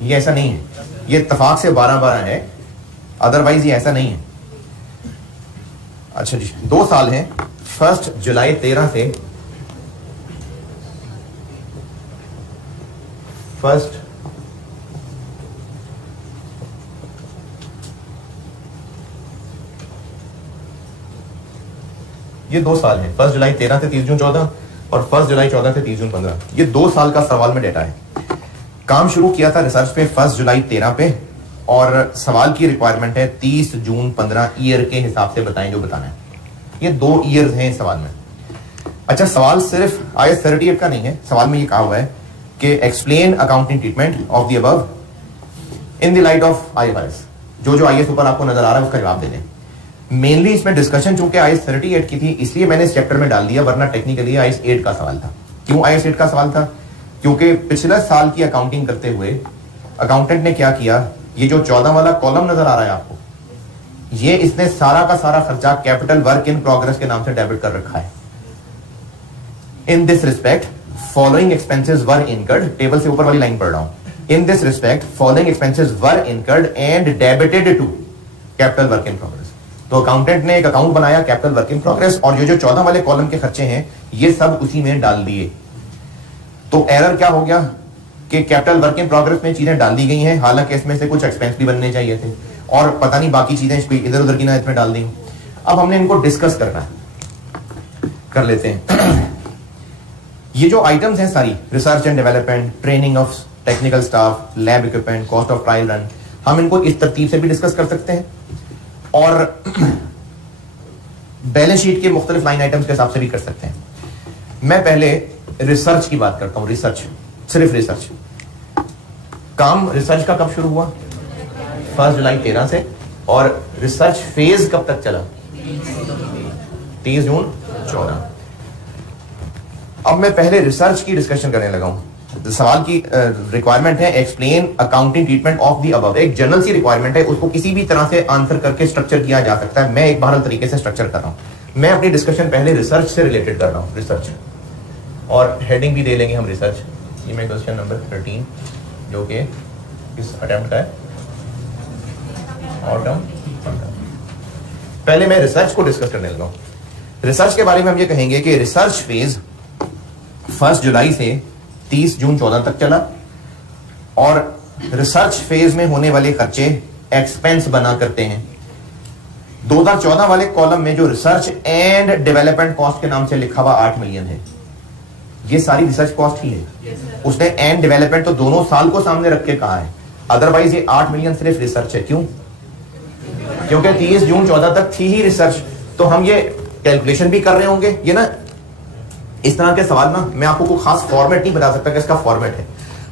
ये ऐसा नहीं है। ये इत्तेफाक से 12-12 है, अदरवाइज ये ऐसा नहीं है। अच्छा जी, 2 साल हैं, 1 जुलाई 13 से 1 ये 2 साल है, 1 जुलाई 13 से 30 जून 14 और 1 जुलाई 14 से 30 जून 15। ये 2 साल का सवाल में डेटा है। काम शुरू किया था रिसर्च पे 1 जुलाई 13 पे और सवाल की रिक्वायरमेंट है 30 जून 15 ईयर के हिसाब से बताएं जो बताना है। ये 2 ईयर्स हैं इस सवाल में। अच्छा, सवाल सिर्फ IS 38 का नहीं है। सवाल में ये कहा हुआ है कि explain accounting treatment of the above in the light of IFRS। जो जो IS ऊपर आपको नजर आ रहा है उसका जवाब दे दें। मेनली इसमें डिस्कशन चूंकि IS 38 की थी इसलिए मैंने इस चैप्टर में डाल दिया, वरना टेक्निकली IS 8 का सवाल था। क्यों IS 8 का सवाल था? क्योंकि पिछले साल की अकाउंटिंग करते हुए अकाउंटेंट ने क्या किया, ये जो 14 वाला कॉलम नजर आ रहा है आपको, ये इसने सारा का सारा खर्चा कैपिटल वर्क इन प्रोग्रेस के नाम से डेबिट कर रखा है। In this respect following expenses were incurred, table से ऊपर वाली लाइन पढ़ रहा हूं। In this respect following expenses were incurred and debited to capital work in progress. तो अकाउंटेंट ने एक अकाउंट बनाया कैपिटल वर्क इन प्रोग्रेस और जो 14 वाले कॉलम के खर्चे हैं ये सब उसी में डाल दिए। तो एरर क्या हो गया कि कैपिटल वर्क इन प्रोग्रेस में चीजें डाल दी गई हैं, हालांकि इसमें से कुछ एक्सपेंस भी बनने चाहिए थे और पता नहीं बाकी चीजें इधर उधर की ना इसमें डाल दी। अब हमने इनको डिस्कस करना है, कर लेते हैं। ये जो आइटम्स हैं सारी, research and development, training of technical staff, lab equipment, cost of trial run, हम इनको इस तरतीब से भी डिस्कस कर सकते हैं और बैलेंस शीट के मुख्तलिफ लाइन आइटम्स के हिसाब से भी कर सकते हैं। मैं पहले रिसर्च की बात करता हूं। रिसर्च, सिर्फ रिसर्च। काम रिसर्च का कब शुरू हुआ? 1 जुलाई 13 से और रिसर्च फेज कब तक चला? 30 जून 14। अब मैं पहले रिसर्च की डिस्कशन करने लगा हूं। सवाल की रिक्वायरमेंट है explain accounting treatment of the above. एक जनरल सी रिक्वायरमेंट है, उसको किसी भी तरह से आंसर करके स्ट्रक्चर किया जा सकता है। मैं एक बहरहाल तरीके से स्ट्रक्चर कर रहा हूं। मैं अपनी डिस्कशन पहले रिसर्च से रिलेटेड कर रहा हूं, रिसर्च, और हेडिंग भी दे लेंगे हम रिसर्च। ये मैं क्वेश्चन नंबर 13 जो कि किस अटेम्प्ट का है, ऑटम। पहले मैं रिसर्च को डिस्कस करने लगा हूं। रिसर्च के बारे में हम ये कहेंगे कि रिसर्च फेज 1 जुलाई से 30 जून 14 तक चला, और रिसर्च फेज में होने वाले खर्चे एक्सपेंस बना करते हैं। 2014 वाले कॉलम में जो रिसर्च एंड डेवलपमेंट कॉस्ट के नाम से लिखा हुआ 8 मिलियन है, ये सारी रिसर्च कॉस्ट ही है। उसने एंड डेवलपमेंट तो दोनों साल को सामने रख के कहा है, अदरवाइज ये 8 मिलियन सिर्फ रिसर्च है। क्यों? क्योंकि 30 जून 14 तक थी ही रिसर्च। तो हम ये कैलकुलेशन भी कर रहे होंगे। ये ना इस तरह के सवाल ना मैं आपको कोई खास फॉर्मेट नहीं बता सकता कि इसका फॉर्मेट है,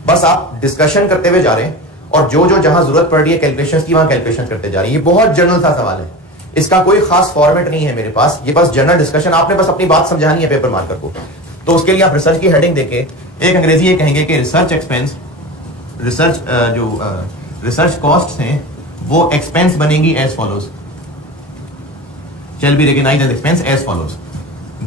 बस आप डिस्कशन करते हुए जा रहे हैं और जो जो जहां जरूरत पड़ रही है कैलकुलेशंस की वहां कैलकुलेशन करते जा रहे हैं। ये बहुत जनरल सा सवाल है, इसका कोई खास फॉर्मेट नहीं है मेरे पास, ये बस जनरल डिस्कशन। आपने बस अपनी बात समझानी है पेपर मार्कर को। तो उसके लिए आप रिसर्च की हेडिंग देके एक अंग्रेजी ये कहेंगे कि रिसर्च एक्सपेंस, रिसर्च कॉस्ट हैं वो एक्सपेंस बनेंगी as follows, shall be recognised as expense as follows.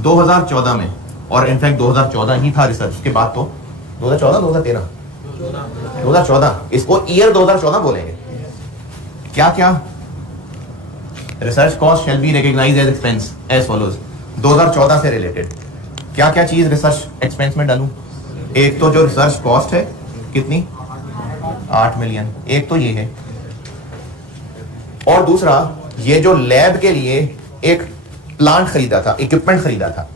2014 में, और इनफैक्ट 2014 ही था रिसर्च के बाद, तो 2014 इसको ईयर 2014 बोलेंगे। क्या क्या? Research cost shall be recognised as expense as follows, 2014 से रिलेटेड। क्या क्या चीज रिसर्च एक्सपेंस में डालूं? एक तो जो रिसर्च कॉस्ट है, कितनी? 8 मिलियन, एक तो ये है। और दूसरा, ये जो लैब के लिए एक प्लांट खरीदा था, इक्विपमेंट खरीदा था,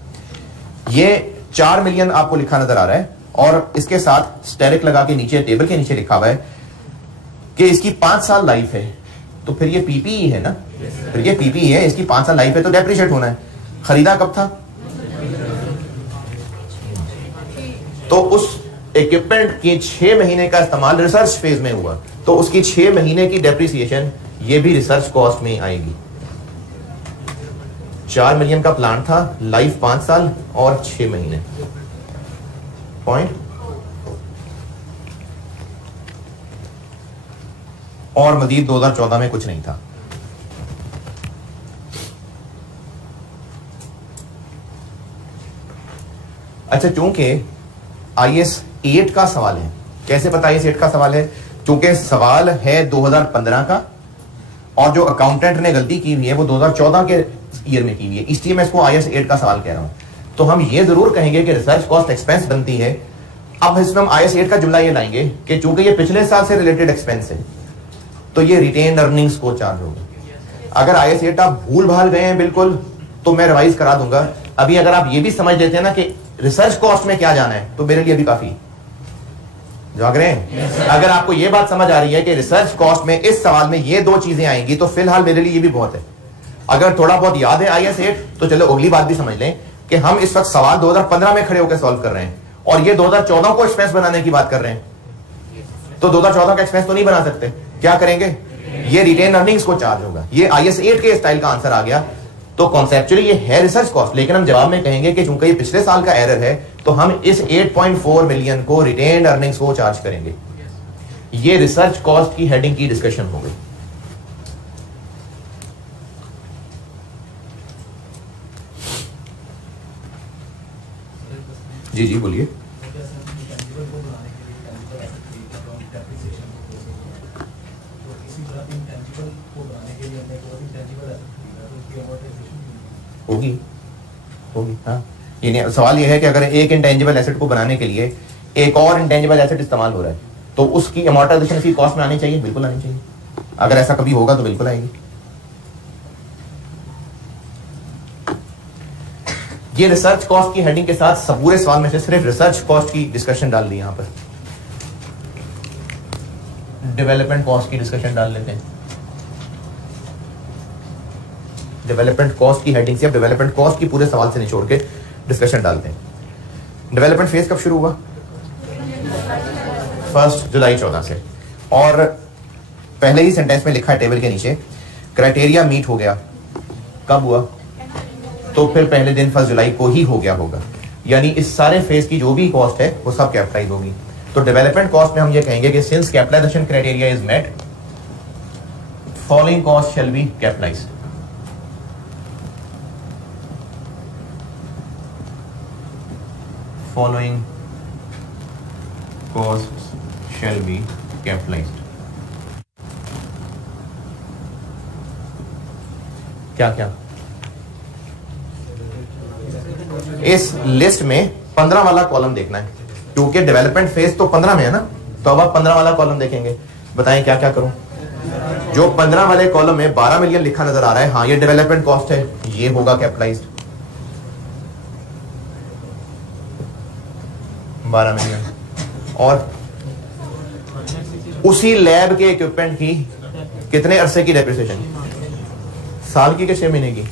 ये 4 मिलियन आपको लिखा नजर आ रहा है, और इसके साथ स्टेरिक लगा के नीचे टेबल के नीचे लिखा हुआ है कि इसकी 5 साल लाइफ है। तो फिर ये पीपीई है ना, फिर ये पीपीई है, इसकी 5 साल लाइफ है तो डेप्रिशिएट होना है। खरीदा कब था? तो उस इक्विपमेंट के 6 महीने का इस्तेमाल रिसर्च फेज में हुआ, तो उसकी 6 महीने की डेप्रिसिएशन ये भी रिसर्च कॉस्ट में आएगी। 4 मिलियन का प्लांट था, लाइफ 5 साल और 6 महीने। पॉइंट। और मजीद 2014 में कुछ नहीं था। अच्छा, चूंकि IAS 8 का सवाल है, कैसे पता IAS 8 का सवाल है? चूंकि सवाल है 2015 का, और जो अकाउंटेंट ने गलती की हुई है वो 2014 के ईयर में की हुई है, इसलिए मैं इसको IAS 8 का सवाल कह रहा हूं। तो हम ये जरूर कहेंगे कि रिसर्च कॉस्ट एक्सपेंस बनती है। अब इसमें हम IAS 8 का जुमला ये लाएंगे कि चूंकि ये पिछले साल से रिलेटेड एक्सपेंस है, तो ये रिटेन अर्निंग्स को चार्ज होगा। अगर IAS 8 आप भूल भाल गए हैं बिल्कुल, तो मैं रिवाइज करा दूंगा। अभी अगर आप ये भी समझ लेते हैं ना कि रिसर्च कॉस्ट में क्या जाना है, तो मेरे लिए भी काफी जाग रहे हैं। अगर आपको ये बात समझ आ रही है कि रिसर्च कॉस्ट में इस सवाल में ये 2 चीजें आएंगी, तो फिलहाल मेरे लिए ये भी बहुत है। अगर थोड़ा बहुत याद है IAS 8, तो चलो अगली बात भी समझ लें कि हम इस वक्त सवाल 2015 में खड़े होकर सॉल्व कर रहे हैं, और ये 2014 को एक्सपेंस बनाने की बात कर रहे हैं। तो 2014 का एक्सपेंस तो नहीं बना सकते, क्या करेंगे? ये रिटेन अर्निंग्स को चार्ज होगा। ये IAS 8 के स्टाइल का आंसर आ गया। तो कॉन्सेप्चुअली ये है रिसर्च कॉस्ट, लेकिन हम जवाब में कहेंगे कि चूंकि ये पिछले साल का एरर है, तो हम इस 8.4 मिलियन को रिटेन अर्निंग्स को चार्ज करेंगे। ये रिसर्च कॉस्ट की हेडिंग की डिस्कशन हो गई। जी जी बोलिए। होगी होगी, हाँ। ये सवाल ये है कि अगर एक इंटेंजिबल एसेट को बनाने के लिए एक और इंटेंजिबल एसेट इस्तेमाल हो रहा है, तो उसकी अमोर्टाइजेशन इसकी कॉस्ट में आनी चाहिए, बिल्कुल आनी चाहिए। अगर ऐसा कभी होगा तो बिल्कुल आएगी। ये रिसर्च कॉस्ट की हेडिंग के साथ पूरे सवाल में से सिर्फ रिसर्च कॉस्ट की डिस्कशन डाल दी। यहां पर डेवलपमेंट कॉस्ट की डिस्कशन डाल लेते हैं। डेवलपमेंट कॉस्ट की हेडिंग से अब डेवलपमेंट कॉस्ट की पूरे सवाल से निचोड़ के डिस्कशन डालते हैं। डेवलपमेंट फेज कब शुरू हुआ? 1 जुलाई 14 से। और पहले ही सेंटेंस में लिखा है टेबल के नीचे क्राइटेरिया मीट हो गया, कब हुआ? तो फिर पहले दिन 1 जुलाई को ही हो गया होगा, यानी इस सारे फेज की जो भी कॉस्ट है वो सब कैपिटलाइज होगी। तो डेवलपमेंट कॉस्ट में हम ये कहेंगे कि since capitalisation criteria is met, following cost shall be capitalised. Following cost shall be capitalised. क्या क्या? इस लिस्ट में 15 वाला कॉलम देखना है, क्योंकि डेवलपमेंट फेज तो 15 में है ना, तो अब आप 15 वाला कॉलम देखेंगे। बताएं क्या क्या करूं? जो 15 वाले कॉलम में 12 मिलियन लिखा नजर आ रहा है, हाँ ये डेवलपमेंट कॉस्ट है, ये होगा कैपिटलाइज्ड 12 मिलियन। और उसी लैब के इक्विपमेंट की कितने अरसे की डेप्रिसिएशन? साल की कि 6 महीने की?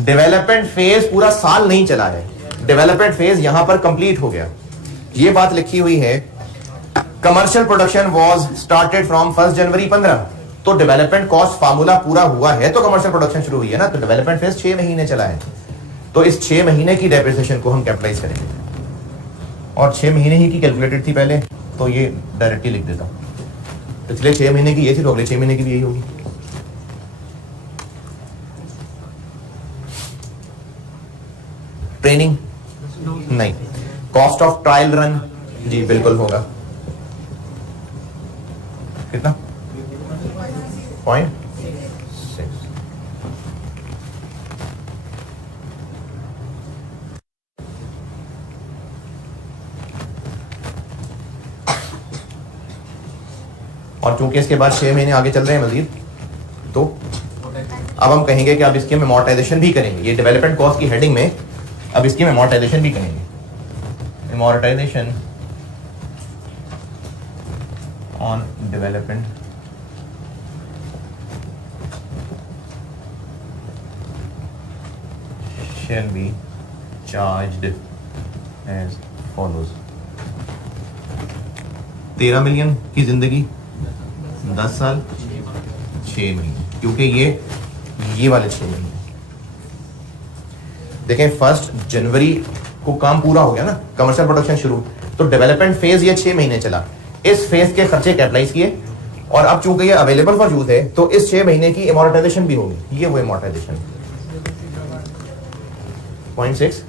डेवलपमेंट फेज पूरा साल नहीं चला है, डेवलपमेंट फेज यहां पर कंप्लीट हो गया। ये बात लिखी हुई है, commercial production was started from 1 जनवरी 15। तो डेवलपमेंट कॉस्ट फार्मूला पूरा हुआ है तो कमर्शियल प्रोडक्शन शुरू हुई है ना, तो डेवलपमेंट फेज 6 महीने चला है, तो इस 6 महीने की डेप्रिसिएशन को हम कैपिटलाइज करेंगे। और 6 महीने ही की कैलकुलेटेड थी पहले, तो ये डायरेक्टली लिख देता हूं। पिछले 6 महीने की ये थी तो अगले 6 महीने की भी यही होगी। ट्रेनिंग नहीं, कॉस्ट ऑफ ट्रायल रन जी बिल्कुल होगा। कितना? 0.6। और चूंकि इसके बाद 6 महीने आगे चल रहे हैं मजीद, तो अब हम कहेंगे कि अब इसके में अमोर्टाइजेशन भी करेंगे। ये डेवलपमेंट कॉस्ट की हेडिंग में अब इसकी में अमोर्टाइजेशन भी करेंगे। Amortisation on development shall be charged as follows. 13 million की जिंदगी 10 साल 6 महीने, क्योंकि ये वाले 6 महीने देखें 1 जनवरी को काम पूरा हो गया ना, कमर्शियल प्रोडक्शन शुरू, तो डेवलपमेंट फेज ये 6 महीने चला, इस फेज के खर्चे कैपिटलाइज किए, और अब चूंकि ये अवेलेबल फॉर यूज है तो इस 6 महीने की अमोर्टाइजेशन भी होगी। ये वो अमोर्टाइजेशन 0.6।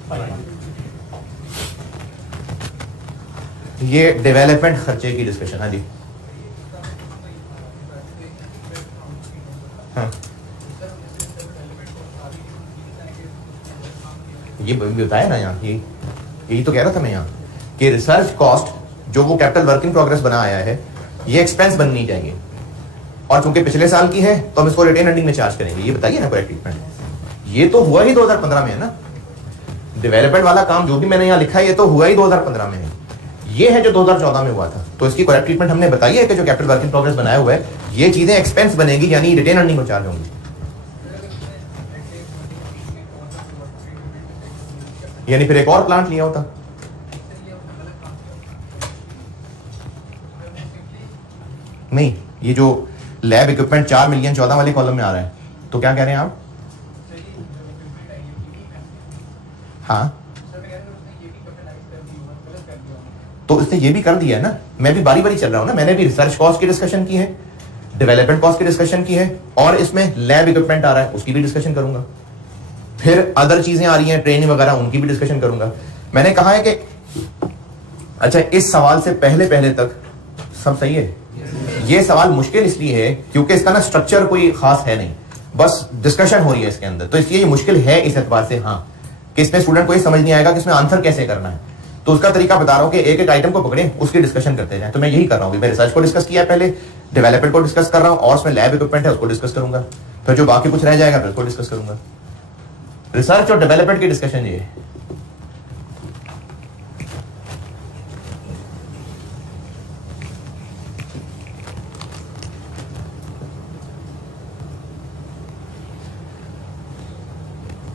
ये डेवलपमेंट खर्चे की डिस्कशन। हाँ जी, हाँ ये बताया ना यहाँ, यही तो कह रहा था मैं यहाँ कि रिसर्च कॉस्ट जो वो कैपिटल वर्क इन प्रोग्रेस बना आया है, ये एक्सपेंस बननी चाहिए, और चूंकि पिछले साल की है तो हम इसको रिटेन अर्निंग में चार्ज करेंगे। ये बताइए ना करेक्ट ट्रीटमेंट। ये तो हुआ ही 2015 में है ना, डेवलपमेंट वाला काम जो भी मैंने यहाँ लिखा है ये तो हुआ ही 2015 में है, ये है जो 2014 में हुआ था। तो इसकी करेक्ट ट्रीटमेंट हमने बताई है कि जो कैपिटल वर्क इन प्रोग्रेस बनाया हुआ है ये चीजें एक्सपेंस बनेगी, यानी रिटेन अर्निंग में चार्ज होंगी। यानी फिर एक और प्लांट लिया होता। नहीं, ये जो लैब इक्विपमेंट 4 मिलियन 14 वाले कॉलम में आ रहा है, तो क्या कह रहे हैं आप? हाँ, तो इसने ये भी कर दिया है ना। मैं भी बारी बारी चल रहा हूं ना, मैंने भी रिसर्च कॉस्ट की डिस्कशन की है, डेवलपमेंट कॉस्ट की डिस्कशन की है, और इसमें लैब इक्विपमेंट आ रहा है उसकी भी डिस्कशन करूंगा, फिर अदर चीजें आ रही हैं ट्रेनिंग वगैरह उनकी भी डिस्कशन करूंगा। मैंने कहा है कि अच्छा इस सवाल से पहले तक सब सही है। ये सवाल मुश्किल इसलिए है क्योंकि इसका ना स्ट्रक्चर कोई खास है नहीं, बस डिस्कशन हो रही है इसके अंदर, तो इसलिए ये मुश्किल है इस एतबार से, हाँ, कि इसमें स्टूडेंट को ये समझ नहीं आएगा कि इसमें आंसर कैसे करना है। तो उसका तरीका बता रहा हूं कि एक एक आइटम को पकड़े उसकी डिस्कशन करते जाएं। तो मैं यही कर रहा हूं, मैं रिसर्च को डिस्कस किया, पहले डेवलपमेंट को डिस्कस कर रहा हूं, और उसमें लैब इक्विपमेंट है उसको डिस्कस करूंगा, फिर जो बाकी कुछ रह जाएगा फिर उसको डिस्कस करूंगा। रिसर्च और डेवलपमेंट की डिस्कशन ये है।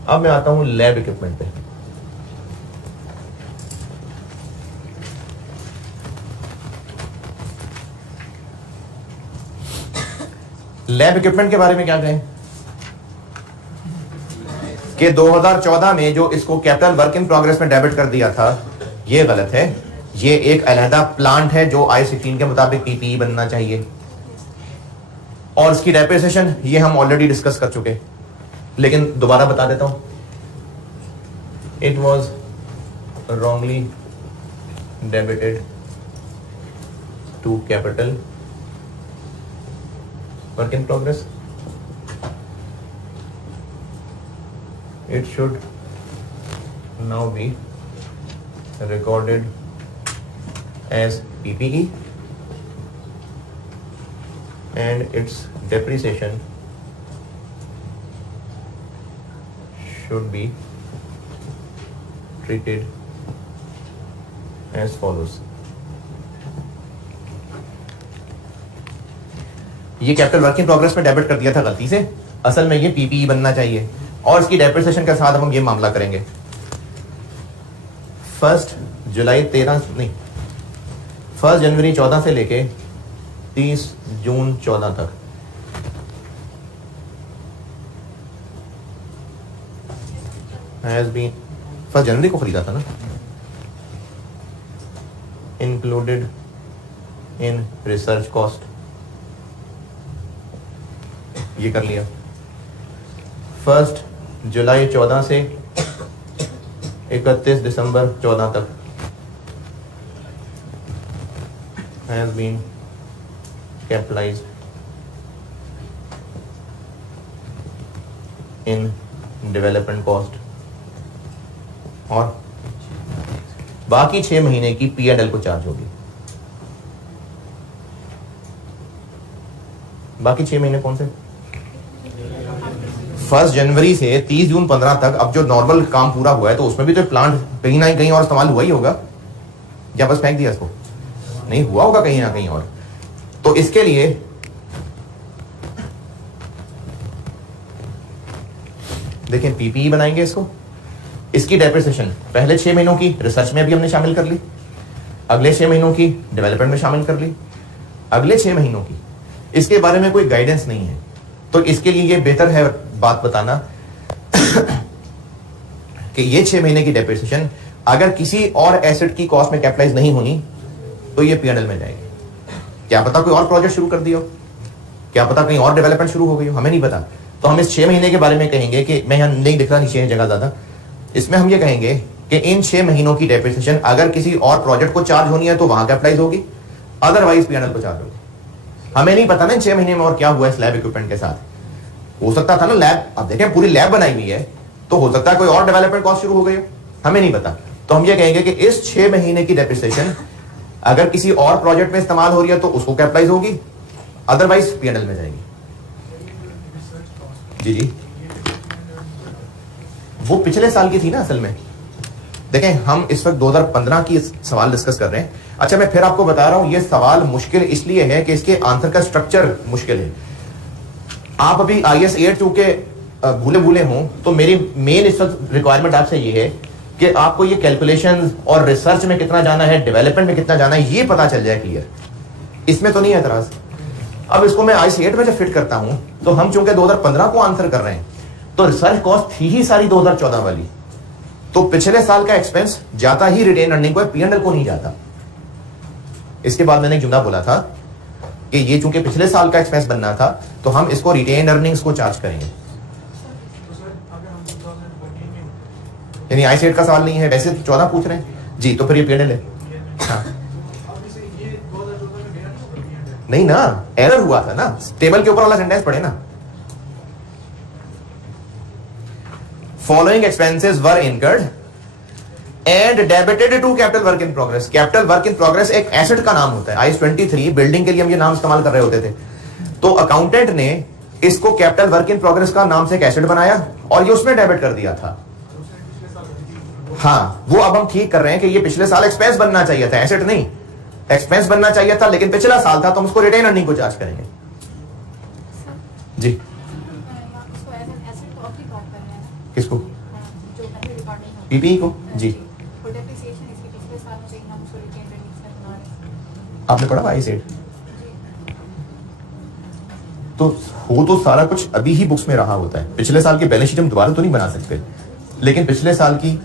अब मैं आता हूं लैब इक्विपमेंट पे। लैब इक्विपमेंट के बारे में क्या कहें कि 2014 में जो इसको कैपिटल वर्क इन प्रोग्रेस में डेबिट कर दिया था, ये गलत है। ये एक अलहदा प्लांट है जो I-16 के मुताबिक पीपीई बनना चाहिए, और इसकी डेप्रिसिएशन ये हम ऑलरेडी डिस्कस कर चुके, लेकिन दोबारा बता देता हूं। It was wrongly debited to capital work in progress. It should now be recorded as PPE and its depreciation should be treated as follows. ये कैपिटल वर्क इन प्रोग्रेस में डेबिट कर दिया था गलती से, असल में ये पीपीई बनना चाहिए, और इसकी डेप्रिसिएशन के साथ हम ये मामला करेंगे। 1 जनवरी 14 से लेके 30 जून 14 तक हैज बीन, 1 जनवरी को खरीदा था ना, included in research cost, ये कर लिया। 1 जुलाई 14 से 31 दिसंबर 14 तक has been capitalized in development cost, और बाकी 6 महीने की P&L को चार्ज होगी। बाकी 6 महीने कौन से? 1 जनवरी से 30 जून 15 तक। अब जो नॉर्मल काम पूरा हुआ है तो उसमें भी तो प्लांट कहीं ना कहीं और इस्तेमाल हुआ ही होगा, या बस फेंक दिया इसको? नहीं, हुआ होगा कहीं ना कहीं और। तो इसके लिए देखिए पीपीई बनाएंगे इसको, इसकी डेप्रिसिएशन पहले 6 महीनों की रिसर्च में भी हमने शामिल कर ली, अगले 6 महीनों की डेवलपमेंट में शामिल कर ली, अगले 6 महीनों की इसके बारे में कोई गाइडेंस नहीं है। तो इसके लिए ये बेहतर है बात बताना कि ये 6 महीने की डेप्रिसिएशन अगर किसी और एसेट की कॉस्ट में कैपिटलाइज नहीं होनी तो ये P&L में जाएगी। क्या पता कोई और प्रोजेक्ट शुरू कर दिया हो, क्या पता कहीं और डेवलपमेंट शुरू हो गई हो, हमें नहीं पता। तो हम इस 6 महीने के बारे में कहेंगे कि मैं यहाँ नहीं दिख रहा, नीचे है जगह ज्यादा, इसमें हम ये कहेंगे कि इन 6 महीनों की डेप्रिसिएशन अगर किसी और प्रोजेक्ट को चार्ज होनी है तो वहां कैपिटलाइज होगी, अदरवाइज P&L को चार्ज होगी। हमें नहीं पता ना इन 6 महीने में और क्या हुआ है लैब इक्विपमेंट के साथ। हो सकता था ना लैब, अब देखें पूरी लैब बनाई हुई है, तो हो सकता है कोई और डेवलपमेंट कॉस्ट शुरू हो गई हो, हमें नहीं पता। तो हम ये कहेंगे कि इस 6 महीने की डेप्रिसिएशन अगर किसी और प्रोजेक्ट में इस्तेमाल हो रही है तो उसको कैपिटलाइज होगी, अदरवाइज P&L में जाएगी। जी जी, वो पिछले साल की थी ना असल में। देखें हम इस वक्त 2015 की सवाल डिस्कस कर रहे हैं। अच्छा, मैं फिर आपको बता रहा हूं ये सवाल मुश्किल इसलिए है कि इसके आंसर का स्ट्रक्चर मुश्किल है। आप अभी IS 8 चूंकि भूले भूले हों तो मेरी मेन इस वक्त रिक्वायरमेंट आपसे ये है कि आपको ये कैलकुलेशन और रिसर्च में कितना जाना है, डेवलपमेंट में कितना जाना है, ये पता चल जाए क्लियर। इसमें तो नहीं है एतराज। अब इसको मैं IS 8 में जब फिट करता हूं तो हम चूंकि 2015 को आंसर कर रहे हैं तो रिसर्च कॉस्ट थी ही सारी 2014 वाली, तो पिछले साल का एक्सपेंस जाता ही रिटेन अर्निंग को, P&L को नहीं जाता। इसके बाद मैंने एक जुमला बोला था कि ये चूंकि पिछले साल का एक्सपेंस बनना था तो हम इसको रिटेन अर्निंग्स को चार्ज करेंगे। यानी IS 8 का सवाल नहीं है, वैसे 14 पूछ रहे हैं जी, तो फिर ये P&L है। हाँ। नहीं ना, एरर हुआ था ना, टेबल के ऊपर वाला सेंटेंस पढ़े ना। Following expenses were incurred and debited to capital work in progress. Capital work in progress एक एसेट का नाम होता है। IS 23 बिल्डिंग के लिए हम ये नाम इस्तेमाल कर रहे होते थे, तो अकाउंटेंट ने इसको कैपिटल वर्क इन प्रोग्रेस का नाम से एक एसेट बनाया और ये उसमें डेबिट कर दिया था। हाँ, वो अब हम ठीक कर रहे हैं कि ये पिछले साल एक्सपेंस बनना चाहिए था, एसेट नहीं, एक्सपेंस बनना चाहिए था, लेकिन पिछला साल था तो हम उसको रिटेन अर्निंग को चार्ज करेंगे। जी किसको? पीपीई को। जी आपने पढ़ा IS 8? तो हो तो सारा कुछ अभी ही बुक्स में रहा होता है। पिछले साल की बैलेंस शीट हम दोबारा तो नहीं बना सकते, लेकिन पिछले साल की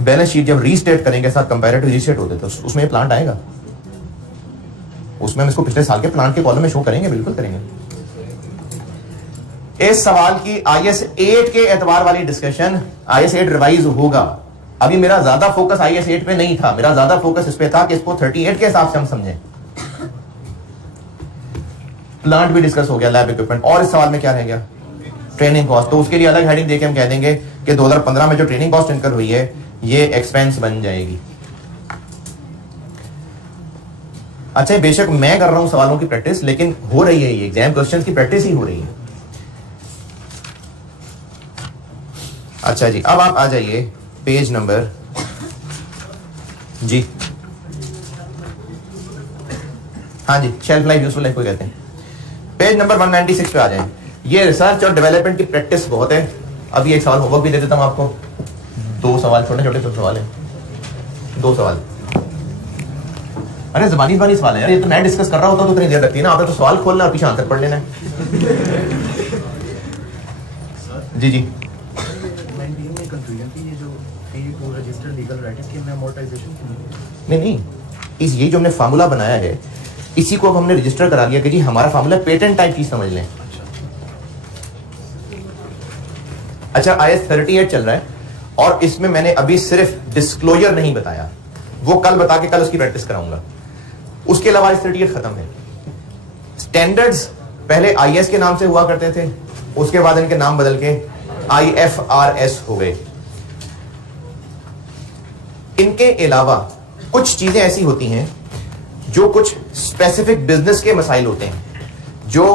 बैलेंस शीट जब रीस्टेट करेंगे, साथ कंपैरेटिव रीस्टेट होते तो उसमें ये प्लांट आएगा, उसमें हम इसको पिछले साल के प्लांट के कॉलम में शो करेंगे, बिल्कुल करेंगे। इस सवाल की IS 8 के एतबार वाली डिस्कशन IS 8 रिवाइज होगा। अभी मेरा ज्यादा फोकस IS 8 पे नहीं था, मेरा ज्यादा फोकस इस पे था कि इसको 38 के हिसाब से हम समझें। प्लांट भी डिस्कस हो गया, लैब इक्विपमेंट, और इस सवाल में क्या रह गया? Training cost. तो उसके लिए अलग हेडिंग देके हम कह देंगे कि 2015 में जो ट्रेनिंग कॉस्ट इनकर हुई है ये एक्सपेंस बन जाएगी। अच्छा, बेशक मैं कर रहा हूं सवालों की प्रैक्टिस, लेकिन हो रही है, ये एग्जाम क्वेश्चंस की प्रैक्टिस ही हो रही है। अच्छा जी, अब आप आ जाइए पेज नंबर जी, हाँ जी, शेल्फ लाइफ यूजफुल लाइफ को कहते हैं। पेज नंबर 196 पे आ जाए। ये रिसर्च और डेवलपमेंट की प्रैक्टिस बहुत है। अभी एक सवाल होमवर्क भी दे देता हूं आपको, 2 सवाल, छोटे छोटे सवाल है, 2 सवाल। अरे जबानी सवाल है यार, ये तो मैं डिस्कस कर रहा होता तो इतनी देर लगती है ना, आपने तो सवाल खोलना और पीछे आंसर पढ़ लेना है। जी जी, नहीं, इस ये जो हमने फार्मूला बनाया है इसी को अब हमने रजिस्टर करा लिया कि जी हमारा फार्मूला पेटेंट टाइप चीज समझ लें। अच्छा, IS 38 चल रहा है और इसमें मैंने अभी सिर्फ डिस्क्लोजर नहीं बताया, वो कल बता के कल उसकी प्रैक्टिस कराऊंगा। उसके अलावा IS 38 खत्म है। स्टैंडर्ड्स पहले IS के नाम से हुआ करते थे, उसके बाद इनके नाम बदल के IFRS हो गए। इनके अलावा कुछ चीजें ऐसी होती हैं जो कुछ स्पेसिफिक बिजनेस के मसाइल होते हैं, जो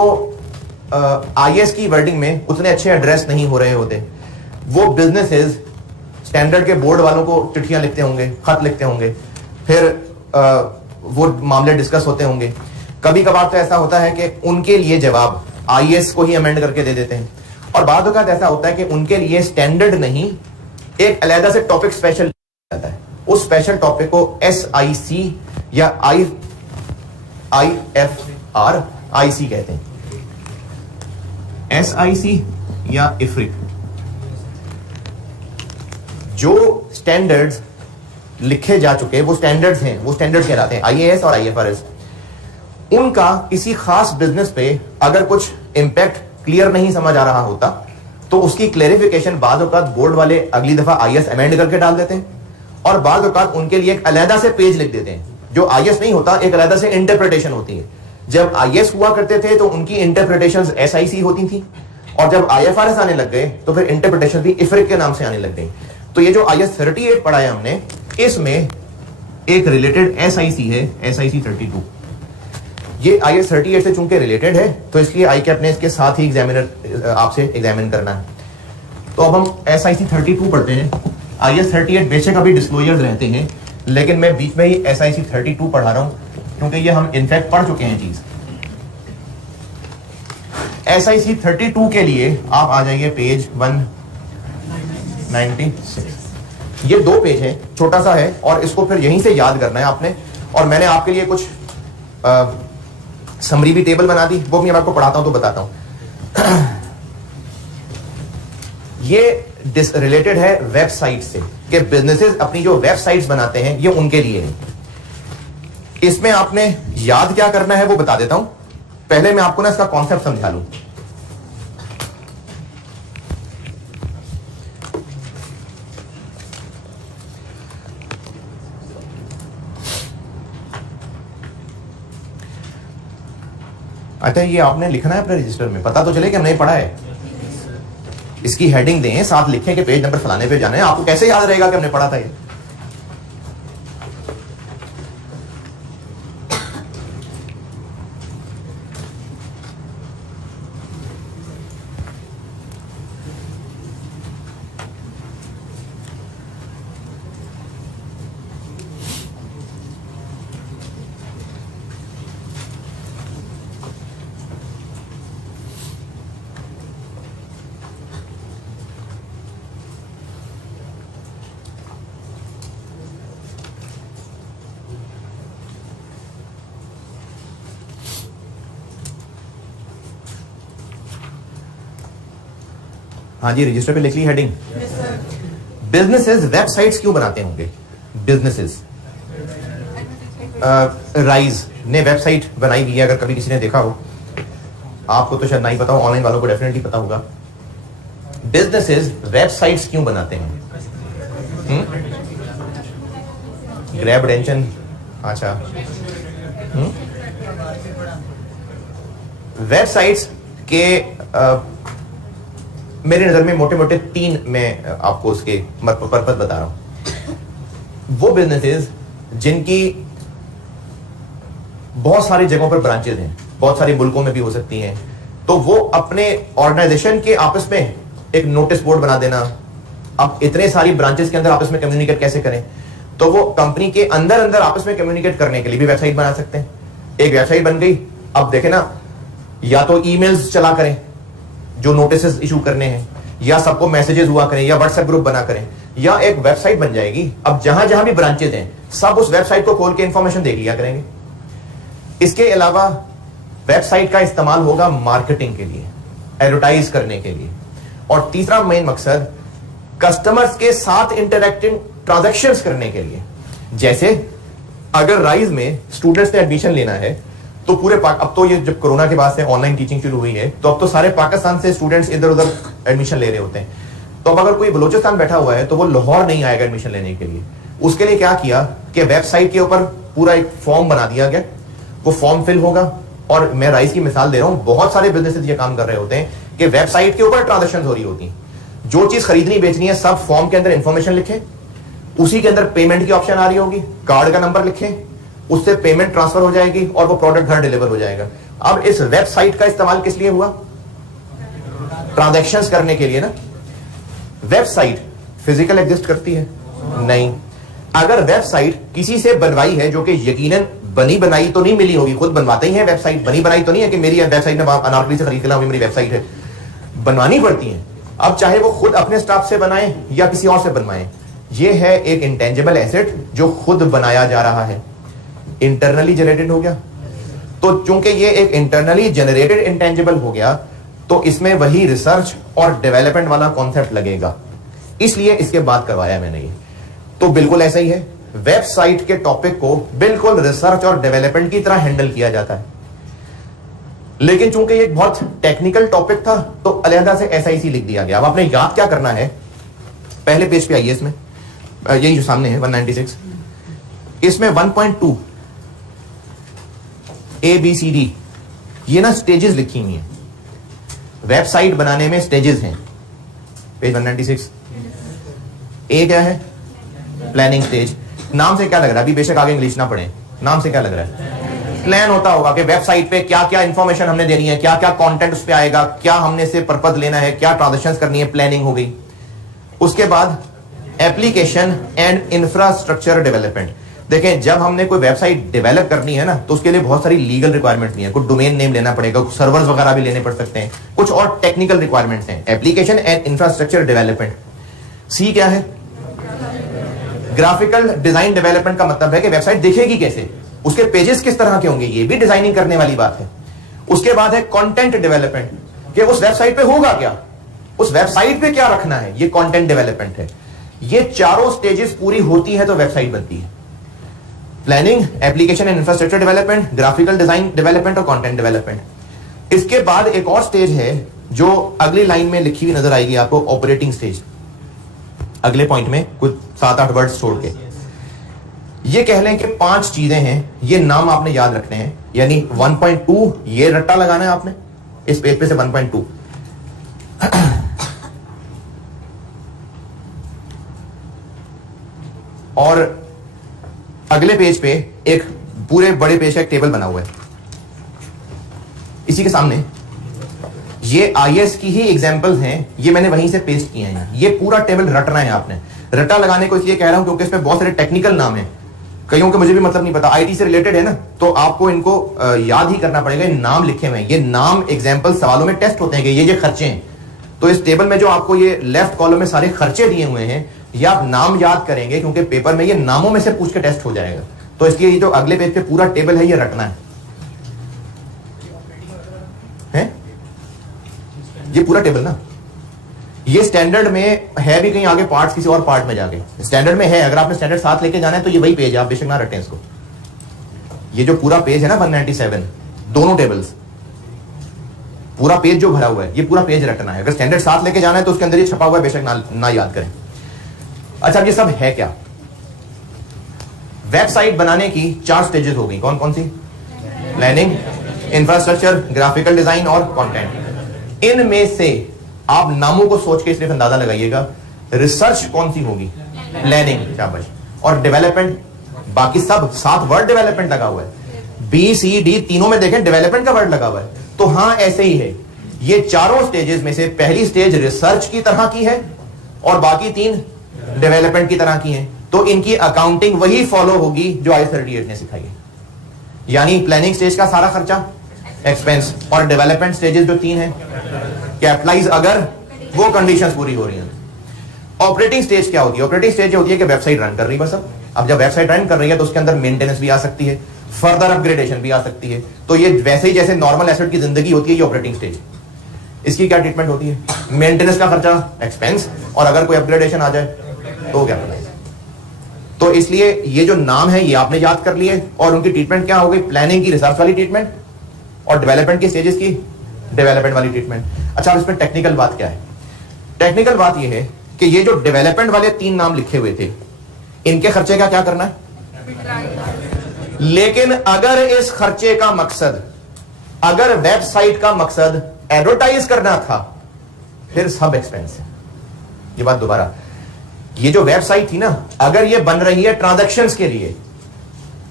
IS की वर्डिंग में उतने अच्छे एड्रेस नहीं हो रहे होते। वो बिजनेसेस स्टैंडर्ड के बोर्ड वालों को चिट्ठियां लिखते होंगे, खत लिखते होंगे, फिर वो मामले डिस्कस होते होंगे। कभी कभार तो ऐसा होता है कि उनके लिए जवाब IS को ही अमेंड करके दे देते हैं, और बाद वक्त ऐसा होता है कि उनके लिए स्टैंडर्ड नहीं, एक अलग से टॉपिक स्पेशल जाता है। उस स्पेशल टॉपिक को SIC या IFRIC कहते हैं। SIC या IFRIC, जो स्टैंडर्ड्स लिखे जा चुके वो स्टैंडर्ड्स हैं, वो स्टैंडर्ड्स कहलाते हैं, IAS और IFRS। उनका किसी खास बिजनेस पे अगर कुछ इंपैक्ट क्लियर नहीं समझ आ रहा होता तो उसकी क्लेरिफिकेशन बाद औकात बोर्ड वाले अगली दफा IS अमेंड करके डाल देते हैं, और बाद औकात उनके लिए एक अलग से पेज लिख देते हैं। जो IS नहीं होता, एक अलग से इंटरप्रिटेशन होती है। जब IS हुआ करते थे तो उनकी इंटरप्रिटेशंस SIC होती थी, और जब IFRS आने लग गए तो फिर इंटरप्रिटेशन भी IFRIC के नाम से आने लग गई। तो ये जो IS 38 पढ़ा है हमने, इसमें एक रिलेटेड SIC है, SIC 32। ये IS 38 से चूंकि रिलेटेड है तो इसलिए ICAP ने इसके साथ ही एग्जामिनर आपसे एग्जामिन करना है। तो अब हम SIC 32 पढ़ते हैं। IS 38 बेशक अभी डिस्क्लोजर रहते हैं, लेकिन मैं बीच में ही SIC 32 पढ़ा रहा हूं क्योंकि ये हम इनफैक्ट पढ़ चुके हैं चीज। SIC 32 के लिए आप आ जाइए पेज 196। ये 2 पेज है, छोटा सा है, और इसको फिर यहीं से याद करना है आपने। और मैंने आपके लिए कुछ समरी भी टेबल बना दी, वो भी मैं आपको पढ़ाता हूं तो बताता हूं। ये रिलेटेड है वेबसाइट से, कि बिजनेसेस अपनी जो वेबसाइट्स बनाते हैं ये उनके लिए है। इसमें आपने याद क्या करना है वो बता देता हूं। पहले मैं आपको ना इसका कॉन्सेप्ट समझा लूं। अच्छा, ये आपने लिखना है अपने रजिस्टर में, पता तो चले कि हमने पढ़ा है। इसकी हेडिंग दें, साथ लिखें कि पेज नंबर फलाने पे जाना है। आपको कैसे याद रहेगा कि हमने पढ़ा था ये? हाँ जी, रजिस्टर पे लिख ली हेडिंग। बिजनेसेस वेबसाइट्स क्यों बनाते होंगे? बिजनेसेस, राइज ने वेबसाइट बनाई हुई है, अगर कभी किसी ने देखा हो, आपको तो शायद नहीं पता हो, ऑनलाइन वालों को डेफिनेटली पता होगा। बिजनेसेस वेबसाइट्स क्यों बनाते हैं? Grab attention. अच्छा, वेबसाइट्स के मेरी नजर में मोटे मोटे 3 मैं आपको उसके पर्पस बता रहा हूं। वो बिजनेसेस जिनकी बहुत सारी जगहों पर ब्रांचेज हैं, बहुत सारे मुल्कों में भी हो सकती हैं, तो वो अपने ऑर्गेनाइजेशन के आपस में एक नोटिस बोर्ड बना देना। अब इतने सारी ब्रांचेस के अंदर आपस में कम्युनिकेट कैसे करें? तो वो कंपनी के अंदर अंदर आपस में कम्युनिकेट करने के लिए भी वेबसाइट बना सकते हैं। एक वेबसाइट बन गई, अब देखें ना, या तो ईमेल्स चला करें जो नोटिस इशू करने हैं, या सबको मैसेजेस हुआ करें, या व्हाट्सएप ग्रुप बना करें, या एक वेबसाइट बन जाएगी। अब जहां जहां भी ब्रांचेज हैं सब उस वेबसाइट को खोल के इंफॉर्मेशन देख लिया करेंगे। इसके अलावा वेबसाइट का इस्तेमाल होगा मार्केटिंग के लिए, एडवर्टाइज करने के लिए। और तीसरा मेन मकसद कस्टमर्स के साथ इंटरैक्टिंग ट्रांजैक्शंस करने के लिए। जैसे अगर राइज में स्टूडेंट्स ने एडमिशन लेना है तो पूरे अब तो ये जब कोरोना के बाद से ऑनलाइन टीचिंग शुरू हुई है तो अब तो सारे पाकिस्तान से स्टूडेंट्स इधर उधर एडमिशन ले रहे होते हैं। तो अब अगर कोई बलूचिस्तान बैठा हुआ है तो वो लाहौर नहीं आएगा एडमिशन लेने के लिए। उसके लिए क्या किया कि वेबसाइट के ऊपर पूरा एक फॉर्म बना दिया गया, वो फॉर्म फिल होगा। और मैं राइज की मिसाल दे रहा हूं, बहुत सारे बिजनेसेस ये काम कर रहे होते हैं कि वेबसाइट के ऊपर ट्रांजैक्शन हो रही होती हैं। जो चीज खरीदनी बेचनी है सब फॉर्म के अंदर इंफॉर्मेशन लिखें, उसी के अंदर पेमेंट की ऑप्शन आ रही होगी, कार्ड का नंबर लिखें, उससे पेमेंट ट्रांसफर हो जाएगी और वो प्रोडक्ट घर डिलीवर हो जाएगा। अब इस वेबसाइट का इस्तेमाल किस लिए हुआ? ट्रांजैक्शंस करने के लिए ना। वेबसाइट फिजिकल एग्जिस्ट करती है? नहीं। अगर वेबसाइट किसी से बनवाई है, जो कि यकीनन बनी बनाई तो नहीं मिली होगी, खुद बनवाते ही है वेबसाइट, बनी बनाई तो नहीं है कि मेरी वेबसाइट में अनारकली से खरीद के लाऊं, मेरी वेबसाइट है, बनवानी पड़ती है। अब चाहे वो खुद अपने स्टाफ से बनाए या किसी और से बनवाए, ये है एक इंटेंजिबल एसेट जो खुद बनाया जा रहा है, इंटरनली जनरेटेड हो गया। तो चूंकि ये एक इंटरनली जनरेटेड इंटेंजिबल हो गया तो इसमें वही रिसर्च और डेवलपमेंट वाला कॉन्सेप्ट लगेगा, इसलिए इसके बाद करवाया मैंने ये। तो बिल्कुल ऐसा ही है, वेबसाइट के टॉपिक को बिल्कुल रिसर्च और डेवलपमेंट की तरह हैंडल किया जाता है। लेकिन चूंकि ये एक बहुत टेक्निकल टॉपिक था तो अलहदा से SIC लिख दिया गया। अब आपने याद क्या करना है, पहले पेज पे आइए, इसमें यही जो सामने है 196, इसमें 1.2 ABCD ये ना स्टेजेस लिखी हुई हैं। वेबसाइट बनाने में स्टेजेस हैं, पेज 196। ए क्या है? Planning stage. नाम से क्या लग रहा है? अभी बेशक आगे इंग्लिश ना पढ़े, नाम से क्या लग रहा है? प्लान होता होगा कि वेबसाइट पे क्या क्या इंफॉर्मेशन हमने देनी है, क्या क्या कंटेंट उस पे आएगा, क्या हमने से पर्पस लेना है, क्या ट्रांजैक्शंस करनी है, प्लानिंग हो गई। उसके बाद एप्लीकेशन एंड इंफ्रास्ट्रक्चर डेवलपमेंट। देखें, जब हमने कोई वेबसाइट डेवलप करनी है ना तो उसके लिए बहुत सारी लीगल रिक्वायरमेंट्स भी हैं, कुछ डोमेन नेम लेना पड़ेगा, कुछ सर्वर्स वगैरह भी लेने पड़ सकते हैं, कुछ और टेक्निकल रिक्वायरमेंट्स हैं। Application and infrastructure development. C क्या है? ग्राफिकल डिजाइन डेवलपमेंट का मतलब है कि वेबसाइट दिखेगी कैसे, उसके पेजेस किस तरह के होंगे, ये भी डिजाइनिंग करने वाली बात है। उसके बाद है कंटेंट डेवलपमेंट, कि उस वेबसाइट पे होगा क्या, उस वेबसाइट पे क्या रखना है, ये कंटेंट डेवलपमेंट है। ये चारों स्टेजेस पूरी होती है तो वेबसाइट बनती है। Planning, application and infrastructure development, graphical design development और कंटेंट डेवलपमेंट। इसके बाद एक और स्टेज है जो अगली लाइन में लिखी हुई नजर आएगी आपको, ऑपरेटिंग स्टेज। अगले पॉइंट में कुछ 7-8 वर्ड्स छोड़ के ये कह लें कि 5 चीजें हैं, ये नाम आपने याद रखने हैं। यानी 1.2 ये रट्टा लगाना है आपने इस पेज पे से 1.2। और अगले पेज पे एक पूरे बड़े पेज का एक टेबल बना हुआ है, इसी के सामने ये IS की ही एग्जांपल्स हैं, ये मैंने वहीं से पेस्ट किए हैं। ये पूरा टेबल रटना है आपने। रट्टा लगाने को इसलिए कह रहा हूं क्योंकि इसमें बहुत सारे टेक्निकल नाम हैं, कईयों के मुझे भी मतलब नहीं पता, IT से रिलेटेड है ना, तो आपको इनको याद ही करना पड़ेगा। नाम लिखे हुए हैं, ये नाम एग्जाम्पल सवालों में टेस्ट होते हैं कि ये खर्चे हैं। तो इस टेबल में जो आपको ये लेफ्ट कॉलम में सारे खर्चे दिए हुए हैं, ये आप नाम याद करेंगे क्योंकि पेपर में ये नामों में से पूछ के टेस्ट हो जाएगा। तो इसलिए ये जो अगले पेज पे पूरा टेबल है ये रटना है, ये पूरा टेबल ना, ये स्टैंडर्ड में है भी कहीं आगे, पार्ट्स किसी और पार्ट में जाके स्टैंडर्ड में है। अगर आपने स्टैंडर्ड साथ लेके जाना है तो ये वही पेज है, आप बेशक ना रटें इसको। ये जो पूरा पेज है ना 197, दोनों टेबल्स, पूरा पेज जो भरा हुआ है, ये पूरा पेज रटना है। अगर स्टैंडर्ड साथ लेके जाना है तो उसके अंदर ये छपा हुआ है, बेशक ना याद करें। अच्छा, अब ये सब है क्या? वेबसाइट बनाने की 4 स्टेजेस हो गई। कौन कौन सी? प्लानिंग, इंफ्रास्ट्रक्चर, ग्राफिकल डिजाइन और कंटेंट। इनमें से आप नामों को सोच के सिर्फ अंदाजा लगाइएगा, रिसर्च कौन सी होगी? प्लानिंग, शाबाश। और डेवलपमेंट, बाकी सब 7 वर्ड डेवलपमेंट लगा हुआ है। बी सी डी तीनों में देखें डेवलपमेंट का वर्ड लगा हुआ है। तो हां, ऐसे ही है। ये चारों स्टेजेस में से पहली स्टेज रिसर्च की तरह की है और बाकी 3 डेवलपमेंट की तरह की हैं। तो इनकी अकाउंटिंग वही फॉलो होगी जो I38 ने सिखाई है। यानी प्लानिंग स्टेज का सारा खर्चा एक्सपेंस, और डेवलपमेंट स्टेजेस जो 3 हैं कैपिटलाइज अगर वो कंडीशंस पूरी हो रही हैं। ऑपरेटिंग स्टेज क्या होती है? ऑपरेटिंग स्टेज होती है कि वेबसाइट रन कर रही है बस। अब जब वेबसाइट रन कर रही है तो उसके अंदर मेंटेनेंस भी आ सकती है, फर्दर अपग्रेडेशन भी आ सकती है। तो ये वैसे ही जैसे नॉर्मल एसेट की जिंदगी होती है, ये ऑपरेटिंग स्टेज। इसकी क्या ट्रीटमेंट होती है? मेंटेनेंस का खर्चा एक्सपेंस, और अगर कोई अपग्रेडेशन आ जाए तो क्या करना है। तो इसलिए ये जो नाम है ये आपने याद कर लिए, और उनकी ट्रीटमेंट क्या हो गई? प्लानिंग की रिसर्च वाली ट्रीटमेंट, और डेवलपमेंट की स्टेजेस की डेवलपमेंट वाली ट्रीटमेंट। अच्छा, अब इसमें टेक्निकल बात क्या है? टेक्निकल बात ये है कि ये जो डेवलपमेंट वाले 3 नाम लिखे हुए थे, इनके खर्चे का क्या करना है? लेकिन अगर इस खर्चे का मकसद, अगर वेबसाइट का मकसद एडवर्टाइज करना था, फिर सब एक्सपेंस है। ये बात दोबारा, ये जो वेबसाइट थी ना, अगर ये बन रही है ट्रांजैक्शंस के लिए,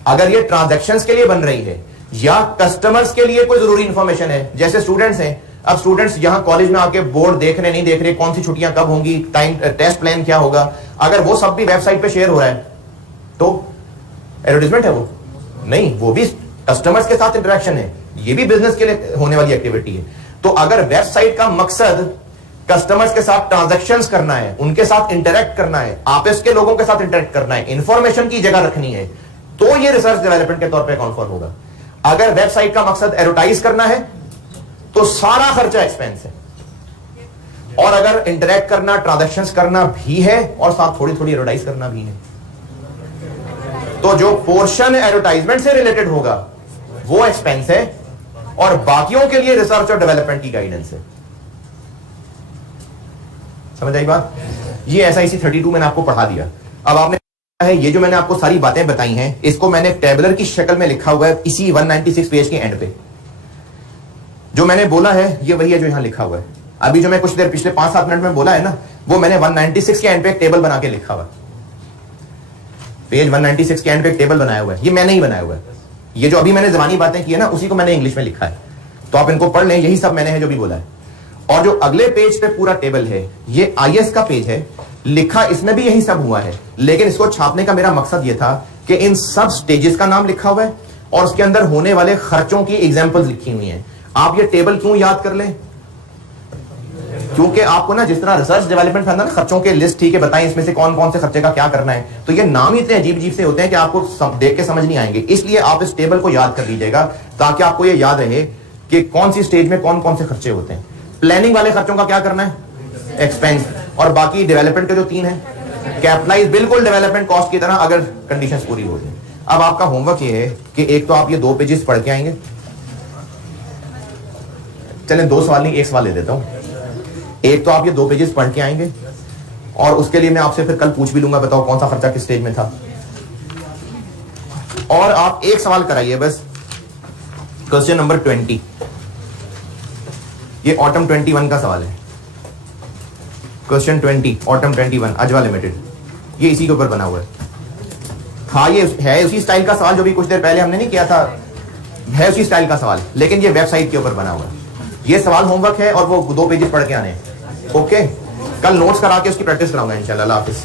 अगर ये ट्रांजैक्शंस के लिए बन रही है या कस्टमर्स के लिए कोई जरूरी इंफॉर्मेशन है, जैसे स्टूडेंट्स हैं, अब स्टूडेंट्स यहां कॉलेज में आके बोर्ड देख रहे नहीं देख रहे, कौन सी छुट्टियां कब होंगी, टाइम टेस्ट प्लान क्या होगा, अगर वो सब भी वेबसाइट पे शेयर हो रहा है तो एडवर्टाइजमेंट है वो नहीं, वो भी कस्टमर्स के साथ इंटरेक्शन है, ये भी बिजनेस के लिए होने वाली एक्टिविटी है। तो अगर वेबसाइट का मकसद कस्टमर्स के साथ ट्रांजैक्शंस करना है, उनके साथ इंटरेक्ट करना है, आपस के लोगों के साथ इंटरेक्ट करना है, इंफॉर्मेशन की जगह रखनी है, तो ये रिसर्च डेवलपमेंट के तौर पे कॉन्फर्म होगा। अगर वेबसाइट का मकसद एडवर्टाइज करना है तो सारा खर्चा एक्सपेंस है, और अगर इंटरेक्ट करना, ट्रांजैक्शंस करना भी है और साथ थोड़ी थोड़ी एडवर्टाइज करना भी है, तो जो पोर्शन एडवर्टाइजमेंट से रिलेटेड होगा वो एक्सपेंस है, और बाकियों के लिए रिसर्च और डेवलपमेंट की गाइडेंस है। समझ आई बात? ये SIC 32 मैंने आपको पढ़ा दिया। अब आपने है, ये जो मैंने आपको सारी बातें बताई हैं, इसको मैंने टेबलर की शक्ल में लिखा हुआ है इसी 196 पेज के एंड पे। जो मैंने बोला है ये वही है जो यहां लिखा हुआ है। अभी जो मैं कुछ देर पिछले 5-7 मिनट में बोला है ना, वो मैंने 196 के एंड पे एक टेबल बना के लिखा हुआ है। पेज 196 के एंड पे एक टेबल बनाया हुआ है, ये मैंने ही बनाया हुआ है। ये जो अभी मैंने ज़बानी बातें की है ना, उसी को मैंने इंग्लिश में लिखा है, तो आप इनको पढ़ लें, यही सब मैंने है जो भी बोला है। और जो अगले पेज पे पूरा टेबल है, ये IS का पेज है, लिखा इसमें भी यही सब हुआ है, लेकिन इसको छापने का मेरा मकसद ये था कि इन सब स्टेजेस का नाम लिखा हुआ है और उसके अंदर होने वाले खर्चों की एग्जांपल्स लिखी हुई हैं। आप ये टेबल क्यों याद कर लें? क्योंकि आपको ना जिस तरह रिसर्च डेवलपमेंट फंड ना खर्चों के लिस्ट ठीक है बताएं इसमें से कौन कौन से खर्चे का क्या करना है, तो ये नाम ही इतने अजीब अजीब से होते हैं कि आपको देख के समझ नहीं आएंगे। इसलिए आप इस टेबल को याद कर लीजिएगा ताकि आपको ये याद रहे कि कौन सी स्टेज में कौन कौन से खर्चे होते हैं। प्लानिंग वाले खर्चों का क्या करना है? एक्सपेंस, और बाकी डेवलपमेंट के जो 3 है कैपिटलाइज, बिल्कुल डेवलपमेंट कॉस्ट की तरह अगर कंडीशंस पूरी हो जाए। अब आपका होमवर्क ये है कि एक तो आप ये 2 पेजेस पढ़ के आएंगे, चलें 2 सवाल नहीं 1 सवाल ले देता हूं। एक तो आप ये 2 पेजेस पढ़ के आएंगे और उसके लिए मैं आपसे फिर कल पूछ भी लूंगा बताओ कौन सा खर्चा किस स्टेज में था, और आप 1 सवाल कराइए बस, क्वेश्चन नंबर 20, ये ऑटम 21 का सवाल है। क्वेश्चन 20 ऑटम 21 अजवा लिमिटेड, ये इसी के ऊपर बना हुआ है। हाँ ये है उसी स्टाइल का सवाल जो भी कुछ देर पहले हमने नहीं किया था, है उसी स्टाइल का सवाल, लेकिन ये वेबसाइट के ऊपर बना हुआ है। ये सवाल होमवर्क है और वो 2 पेजेस पढ़ के आने हैं। ओके, कल नोट्स करा के उसकी प्रैक्टिस कराऊंगा इंशाल्लाह। अल्लाह हाफिज।